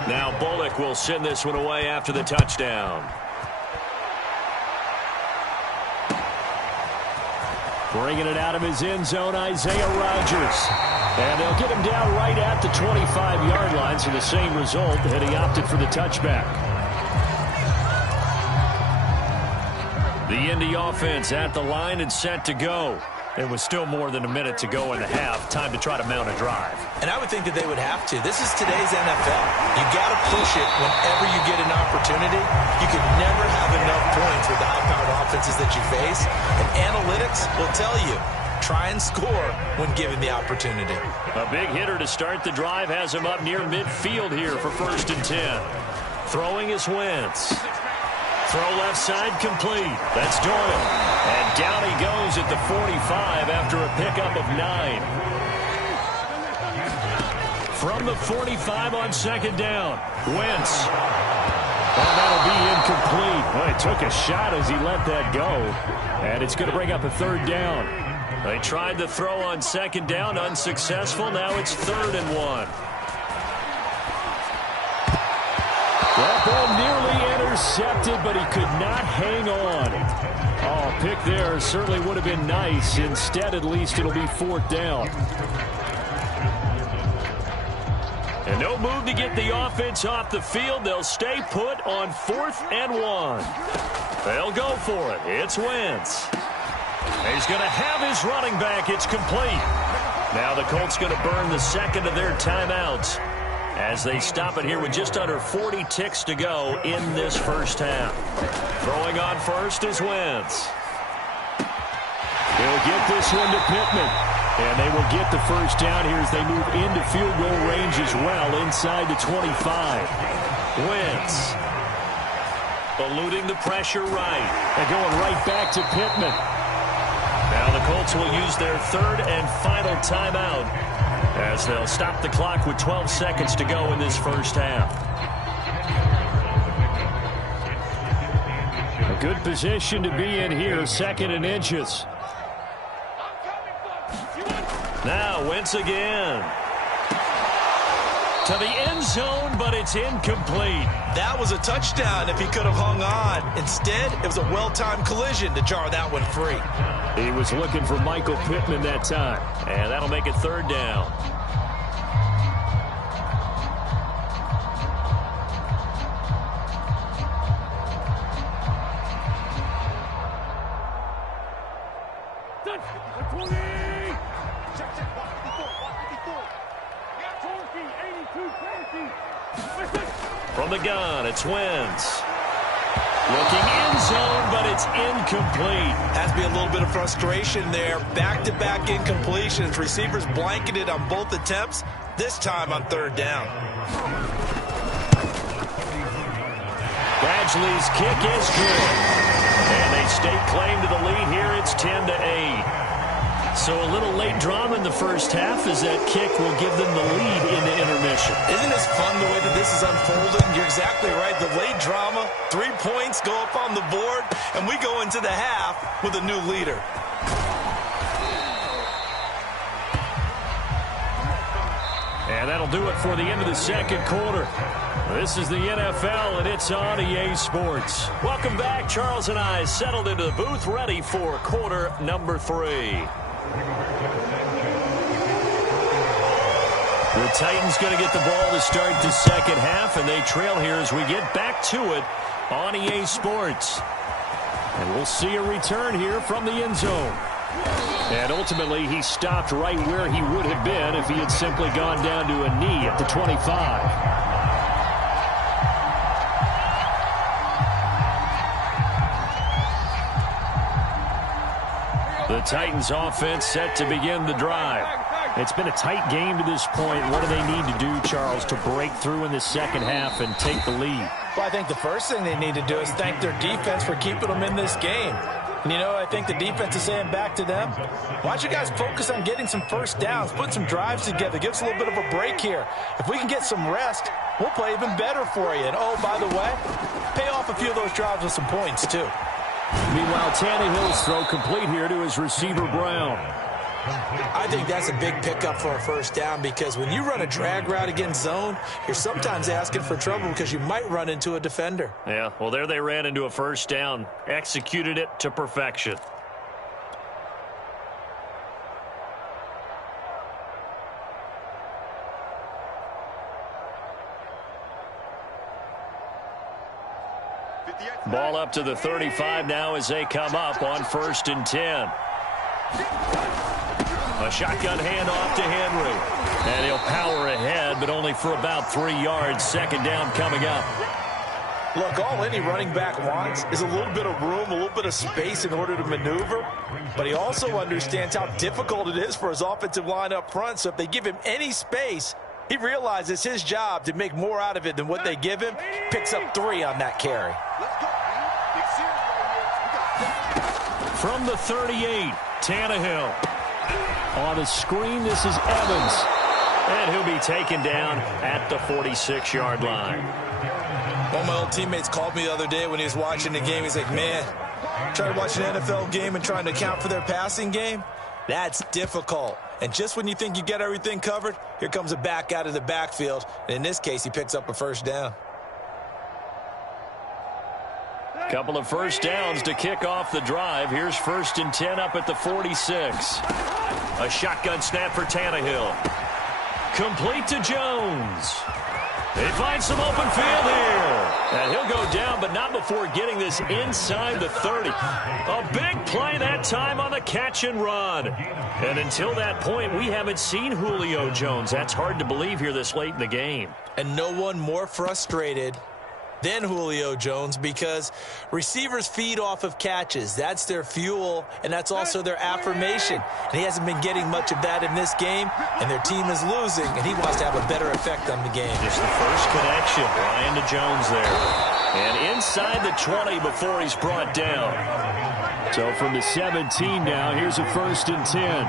Now Bullock will send this one away after the touchdown. Bringing it out of his end zone, Isaiah Rodgers. And they'll get him down right at the 25-yard line, so the same result, and he opted for the touchback. The Indy offense at the line and set to go. It was still more than a minute to go in the half. Time to try to mount a drive. And I would think that they would have to. This is today's NFL. You got to push it whenever you get an opportunity. You can never have enough points with the high-powered offenses that you face. And analytics will tell you, try and score when given the opportunity. A big hitter to start the drive has him up near midfield here for 1st and 10. Throwing is Wentz. Throw left side complete. That's Doyle. And down he goes at the 45 after a pickup of 9. From the 45 on 2nd down. Wentz. Oh, that'll be incomplete. Well, he took a shot as he let that go. And it's going to bring up a 3rd down. They tried the throw on 2nd down. Unsuccessful. Now it's 3rd and 1. That ball nearly intercepted, but he could not hang on. Oh, pick there certainly would have been nice. Instead, at least, it'll be 4th down. And no move to get the offense off the field. They'll stay put on 4th and 1. They'll go for it. It's Wentz. He's going to have his running back. It's complete. Now the Colts going to burn the 2nd of their timeouts as they stop it here with just under 40 ticks to go in this first half. Throwing on first is Wentz. They'll get this one to Pittman. And they will get the first down here as they move into field goal range as well inside the 25. Wentz eluding the pressure right. And going right back to Pittman. Now the Colts will use their 3rd and final timeout as they'll stop the clock with 12 seconds to go in this first half. A good position to be in here, 2nd and inches. Now Wentz again. To the end zone, but it's incomplete. That was a touchdown if he could have hung on. Instead, it was a well-timed collision to jar that one free. He was looking for Michael Pittman that time. And that'll make it 3rd down. From the gun, it's Wentz. Looking end zone, but it's incomplete. Has to be a little bit of frustration there. Back-to-back incompletions. Receivers blanketed on both attempts, this time on 3rd down. Badgley's kick is good. And they stake claim to the lead here. It's 10-8. So a little late drama in the first half as that kick will give them the lead in the intermission. Isn't this fun the way that this is unfolding? You're exactly right. The late drama, 3 points go up on the board, and we go into the half with a new leader. And that'll do it for the end of the 2nd quarter. This is the NFL, and it's on EA Sports. Welcome back. Charles and I settled into the booth, ready for quarter number 3. The Titans going to get the ball to start the 2nd half, and they trail here as we get back to it on EA Sports. And we'll see a return here from the end zone. And ultimately, he stopped right where he would have been if he had simply gone down to a knee at the 25. The Titans offense set to begin the drive. It's been a tight game to this point. What do they need to do, Charles, to break through in the second half and take the lead? Well, I think the first thing they need to do is thank their defense for keeping them in this game. And, you know, I think the defense is saying back to them, why don't you guys focus on getting some first downs, put some drives together, give us a little bit of a break here. If we can get some rest, we'll play even better for you. And, oh, by the way, pay off a few of those drives with some points, too. Meanwhile, Tannehill's throw complete here to his receiver, Brown. I think that's a big pickup for a first down because when you run a drag route against zone, you're sometimes asking for trouble because you might run into a defender. Yeah, well, there they ran into a first down, executed it to perfection. Ball up to the 35 now as they come up on 1st and 10. A shotgun handoff to Henry. And he'll power ahead, but only for about 3 yards. Second down coming up. Look, all any running back wants is a little bit of room, a little bit of space in order to maneuver. But he also understands how difficult it is for his offensive line up front. So if they give him any space, he realizes his job to make more out of it than what they give him. Picks up 3 on that carry. From the 38, Tannehill. On the screen, this is Evans. And he'll be taken down at the 46-yard line. One of my old teammates called me the other day when he was watching the game. He's like, man, trying to watch an NFL game and trying to account for their passing game? That's difficult. And just when you think you get everything covered, here comes a back out of the backfield. And in this case, he picks up a first down. Couple of first downs to kick off the drive. Here's 1st and 10 up at the 46. A shotgun snap for Tannehill. Complete to Jones. They find some open field here. And he'll go down, but not before getting this inside the 30. A big play that time on the catch and run. And until that point, we haven't seen Julio Jones. That's hard to believe here this late in the game. And no one more frustrated than Julio Jones because receivers feed off of catches. That's their fuel, and that's also their affirmation. And he hasn't been getting much of that in this game, and their team is losing, and he wants to have a better effect on the game. Just the first connection, Ryan to Jones there. And inside the 20 before he's brought down. So from the 17 now, here's a 1st and 10.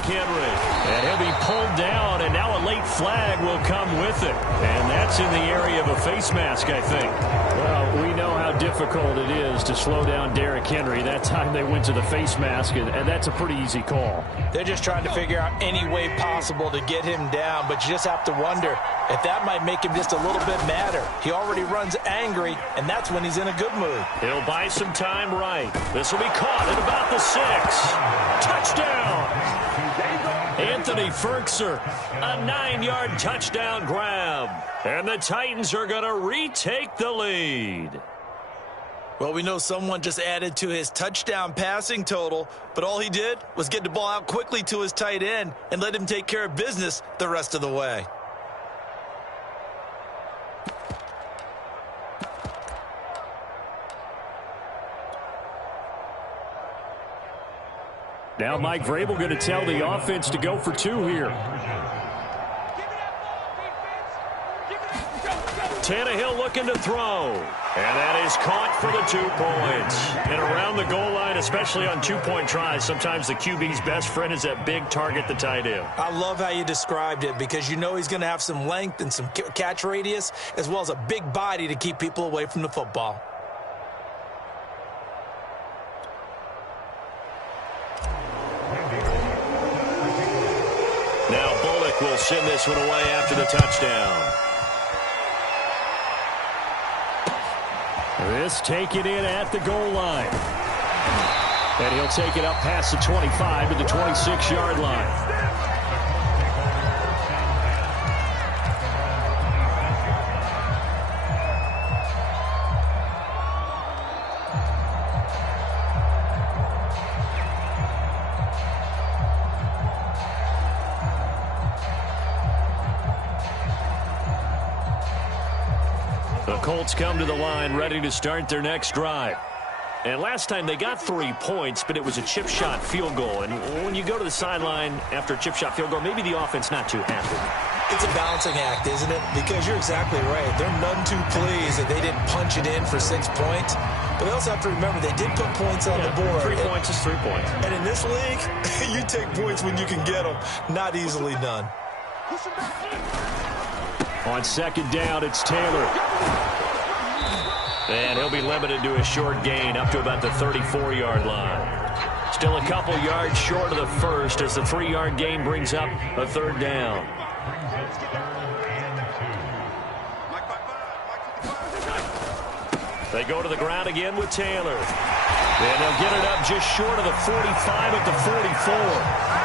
Henry. And he'll be pulled down, and now a late flag will come with it. And that's in the area of a face mask, I think. Well, we know how difficult it is to slow down Derrick Henry. That time they went to the face mask, and that's a pretty easy call. They're just trying to figure out any way possible to get him down, but you just have to wonder if that might make him just a little bit madder. He already runs angry, and that's when he's in a good mood. He'll buy some time right. This will be caught at about the 6. Touchdown! Anthony Ferkser, a 9-yard touchdown grab. And the Titans are going to retake the lead. Well, we know someone just added to his touchdown passing total, but all he did was get the ball out quickly to his tight end and let him take care of business the rest of the way. Now Mike Vrabel going to tell the offense to go for 2 here. Tannehill looking to throw. And that is caught for the 2 points. And around the goal line, especially on 2-point tries, sometimes the QB's best friend is that big target, the tight end. I love how you described it because you know he's going to have some length and some catch radius as well as a big body to keep people away from the football. Now Bullock will send this one away after the touchdown. This taken in at the goal line. And he'll take it up past the 25 to the 26-yard line. The Colts come to the line ready to start their next drive. And last time they got 3 points, but it was a chip shot field goal. And when you go to the sideline after a chip shot field goal, maybe the offense not too happy. It's a balancing act, isn't it? Because you're exactly right. They're none too pleased that they didn't punch it in for 6 points. But they also have to remember they did put points on the board. 3 points is 3 points. And in this league, you take points when you can get them. Not easily done. On second down, it's Taylor. And he'll be limited to a short gain up to about the 34-yard line. Still a couple yards short of the first as the 3-yard gain brings up a third down. They go to the ground again with Taylor. And they'll get it up just short of the 45 at the 44.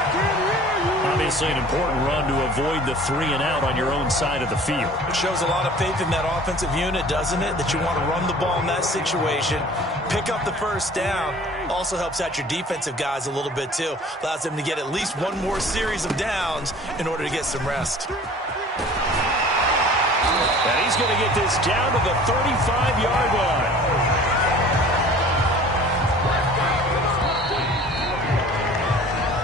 Obviously an important run to avoid the 3-and-out on your own side of the field. It shows a lot of faith in that offensive unit, doesn't it? That you want to run the ball in that situation. Pick up the first down. Also helps out your defensive guys a little bit, too. Allows them to get at least one more series of downs in order to get some rest. And he's going to get this down to the 35-yard line.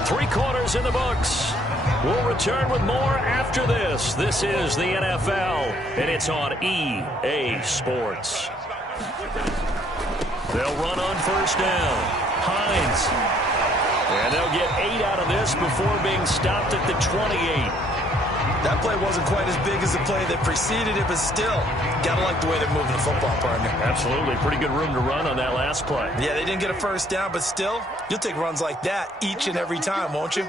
Three quarters in the books. We'll return with more after this. This is the NFL, and it's on EA Sports. They'll run on first down. Hines. And they'll get 8 out of this before being stopped at the 28. That play wasn't quite as big as the play that preceded it, but still, gotta like the way they're moving the football, partner. Absolutely. Pretty good room to run on that last play. Yeah, they didn't get a first down, but still, you'll take runs like that each and every time, won't you?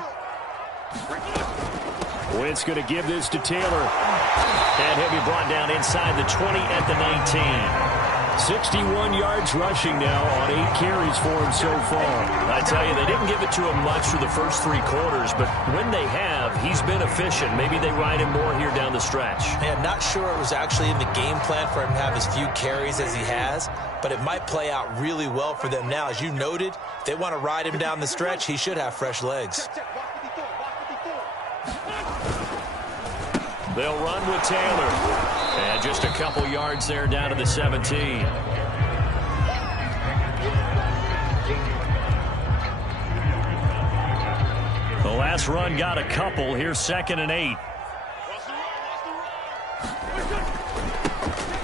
Wentz going to give this to Taylor. And he'll be brought down inside the 20 at the 19. 61 yards rushing now on 8 carries for him so far. I tell you, they didn't give it to him much for the first 3 quarters, but when they have, he's been efficient. Maybe they ride him more here down the stretch. Yeah, I'm not sure it was actually in the game plan for him to have as few carries as he has, but it might play out really well for them now. As you noted, if they want to ride him down the stretch, he should have fresh legs. They'll run with Taylor. And just a couple yards there down to the 17. The last run got a couple. Here's 2nd and 8.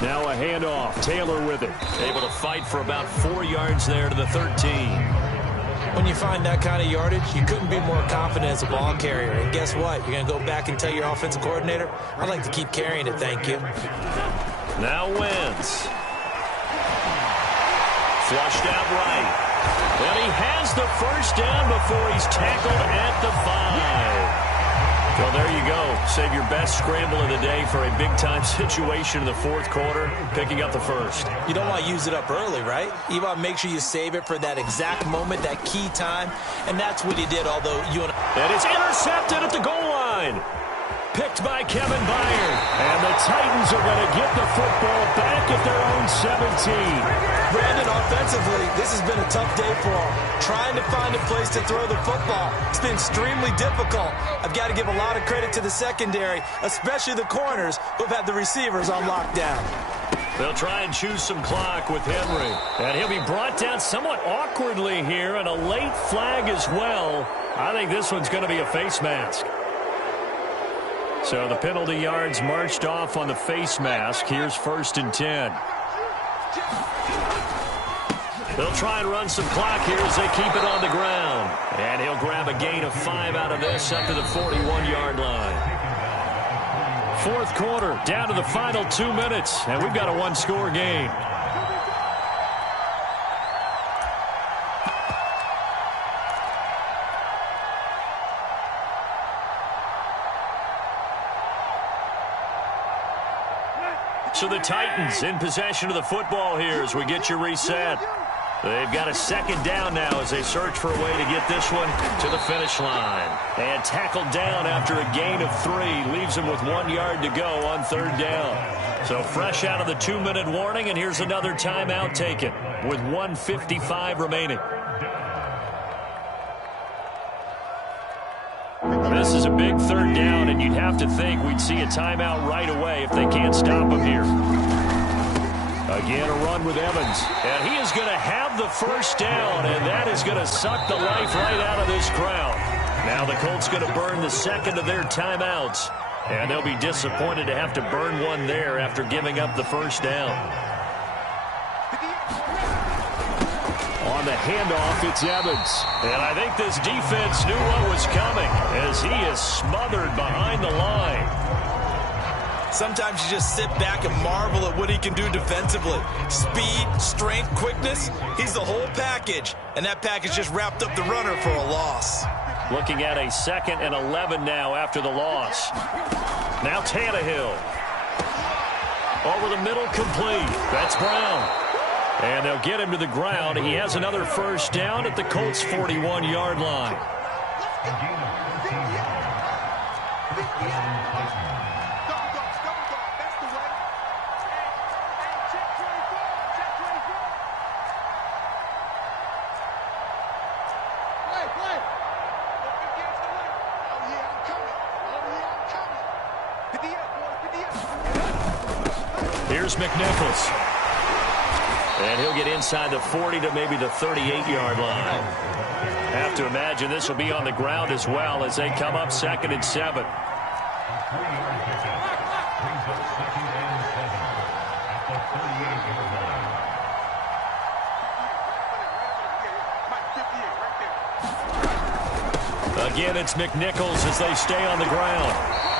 Now a handoff. Taylor with it. Able to fight for about 4 yards there to the 13. When you find that kind of yardage, you couldn't be more confident as a ball carrier. And guess what? You're going to go back and tell your offensive coordinator, I'd like to keep carrying it, thank you. Now Wentz. Flushed out right. And he has the first down before he's tackled at the 5. Well, there you go. Save your best scramble of the day for a big-time situation in the 4th quarter, picking up the first. You don't want to use it up early, right? You want to make sure you save it for that exact moment, that key time, and that's what he did, although you and it's intercepted at the goal line. Picked by Kevin Byard. And the Titans are going to get the football back at their own 17. Brandon, offensively, this has been a tough day for him. Trying to find a place to throw the football. It's been extremely difficult. I've got to give a lot of credit to the secondary, especially the corners who've had the receivers on lockdown. They'll try and choose some clock with Henry. And he'll be brought down somewhat awkwardly here, and a late flag as well. I think this one's going to be a face mask. So the penalty yards marched off on the face mask. Here's 1st and 10. They'll try and run some clock here as they keep it on the ground. And he'll grab a gain of 5 out of this up to the 41-yard line. 4th quarter, down to the final 2 minutes, and we've got a 1-score game. So the Titans in possession of the football here as we get you reset. They've got a 2nd down now as they search for a way to get this one to the finish line. And tackled down after a gain of 3. Leaves them with 1 yard to go on 3rd down. So fresh out of the 2-minute warning, and here's another timeout taken with 1:55 remaining. This is a big 3rd down, and you'd have to think we'd see a timeout right away if they can't stop them here. Again, a run with Evans. And he is going to have the first down, and that is going to suck the life right out of this crowd. Now the Colts going to burn the second of their timeouts, and they'll be disappointed to have to burn one there after giving up the first down. On the handoff, it's Evans. And I think this defense knew what was coming as he is smothered behind the line. Sometimes you just sit back and marvel at what he can do defensively. Speed, strength, quickness, he's the whole package. And that package just wrapped up the runner for a loss. Looking at a 2nd and 11 now after the loss. Now Tannehill. Over the middle, complete. That's Brown. And they'll get him to the ground. He has another first down at the Colts' 41-yard line. Here's McNichols. And he'll get inside the 40 to maybe the 38-yard line. Have to imagine this will be on the ground as well as they come up 2nd and 7. Again, it's McNichols as they stay on the ground.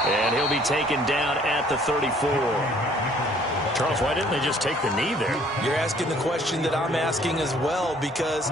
And he'll be taken down at the 34. Charles, why didn't they just take the knee there? You're asking the question that I'm asking as well, because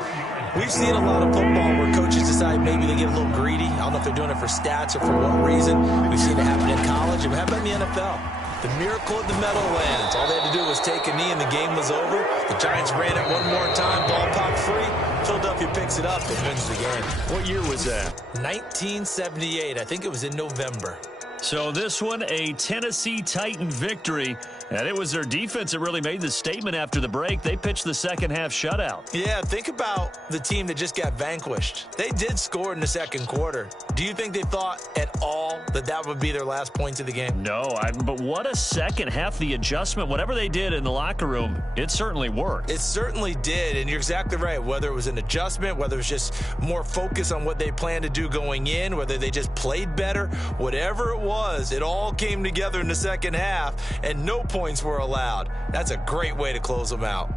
we've seen a lot of football where coaches decide maybe they get a little greedy. I don't know if they're doing it for stats or for what reason. We've seen it happen in college. It happened in the NFL. The miracle of the Meadowlands. All they had to do was take a knee and the game was over. The Giants ran it one more time. Ball popped free. Philadelphia picks it up and wins the game. What year was that? 1978. I think it was in November. So this one, a Tennessee Titan victory. And it was their defense that really made the statement after the break. They pitched the second half shutout. Yeah, think about the team that just got vanquished. They did score in the second quarter. Do you think they thought at all that that would be their last points of the game? No, but what a second half. The adjustment, whatever they did in the locker room, it certainly worked. It certainly did, and you're exactly right. Whether it was an adjustment, whether it was just more focus on what they planned to do going in, whether they just played better, whatever it was, it all came together in the second half, and no points were allowed. That's a great way to close them out.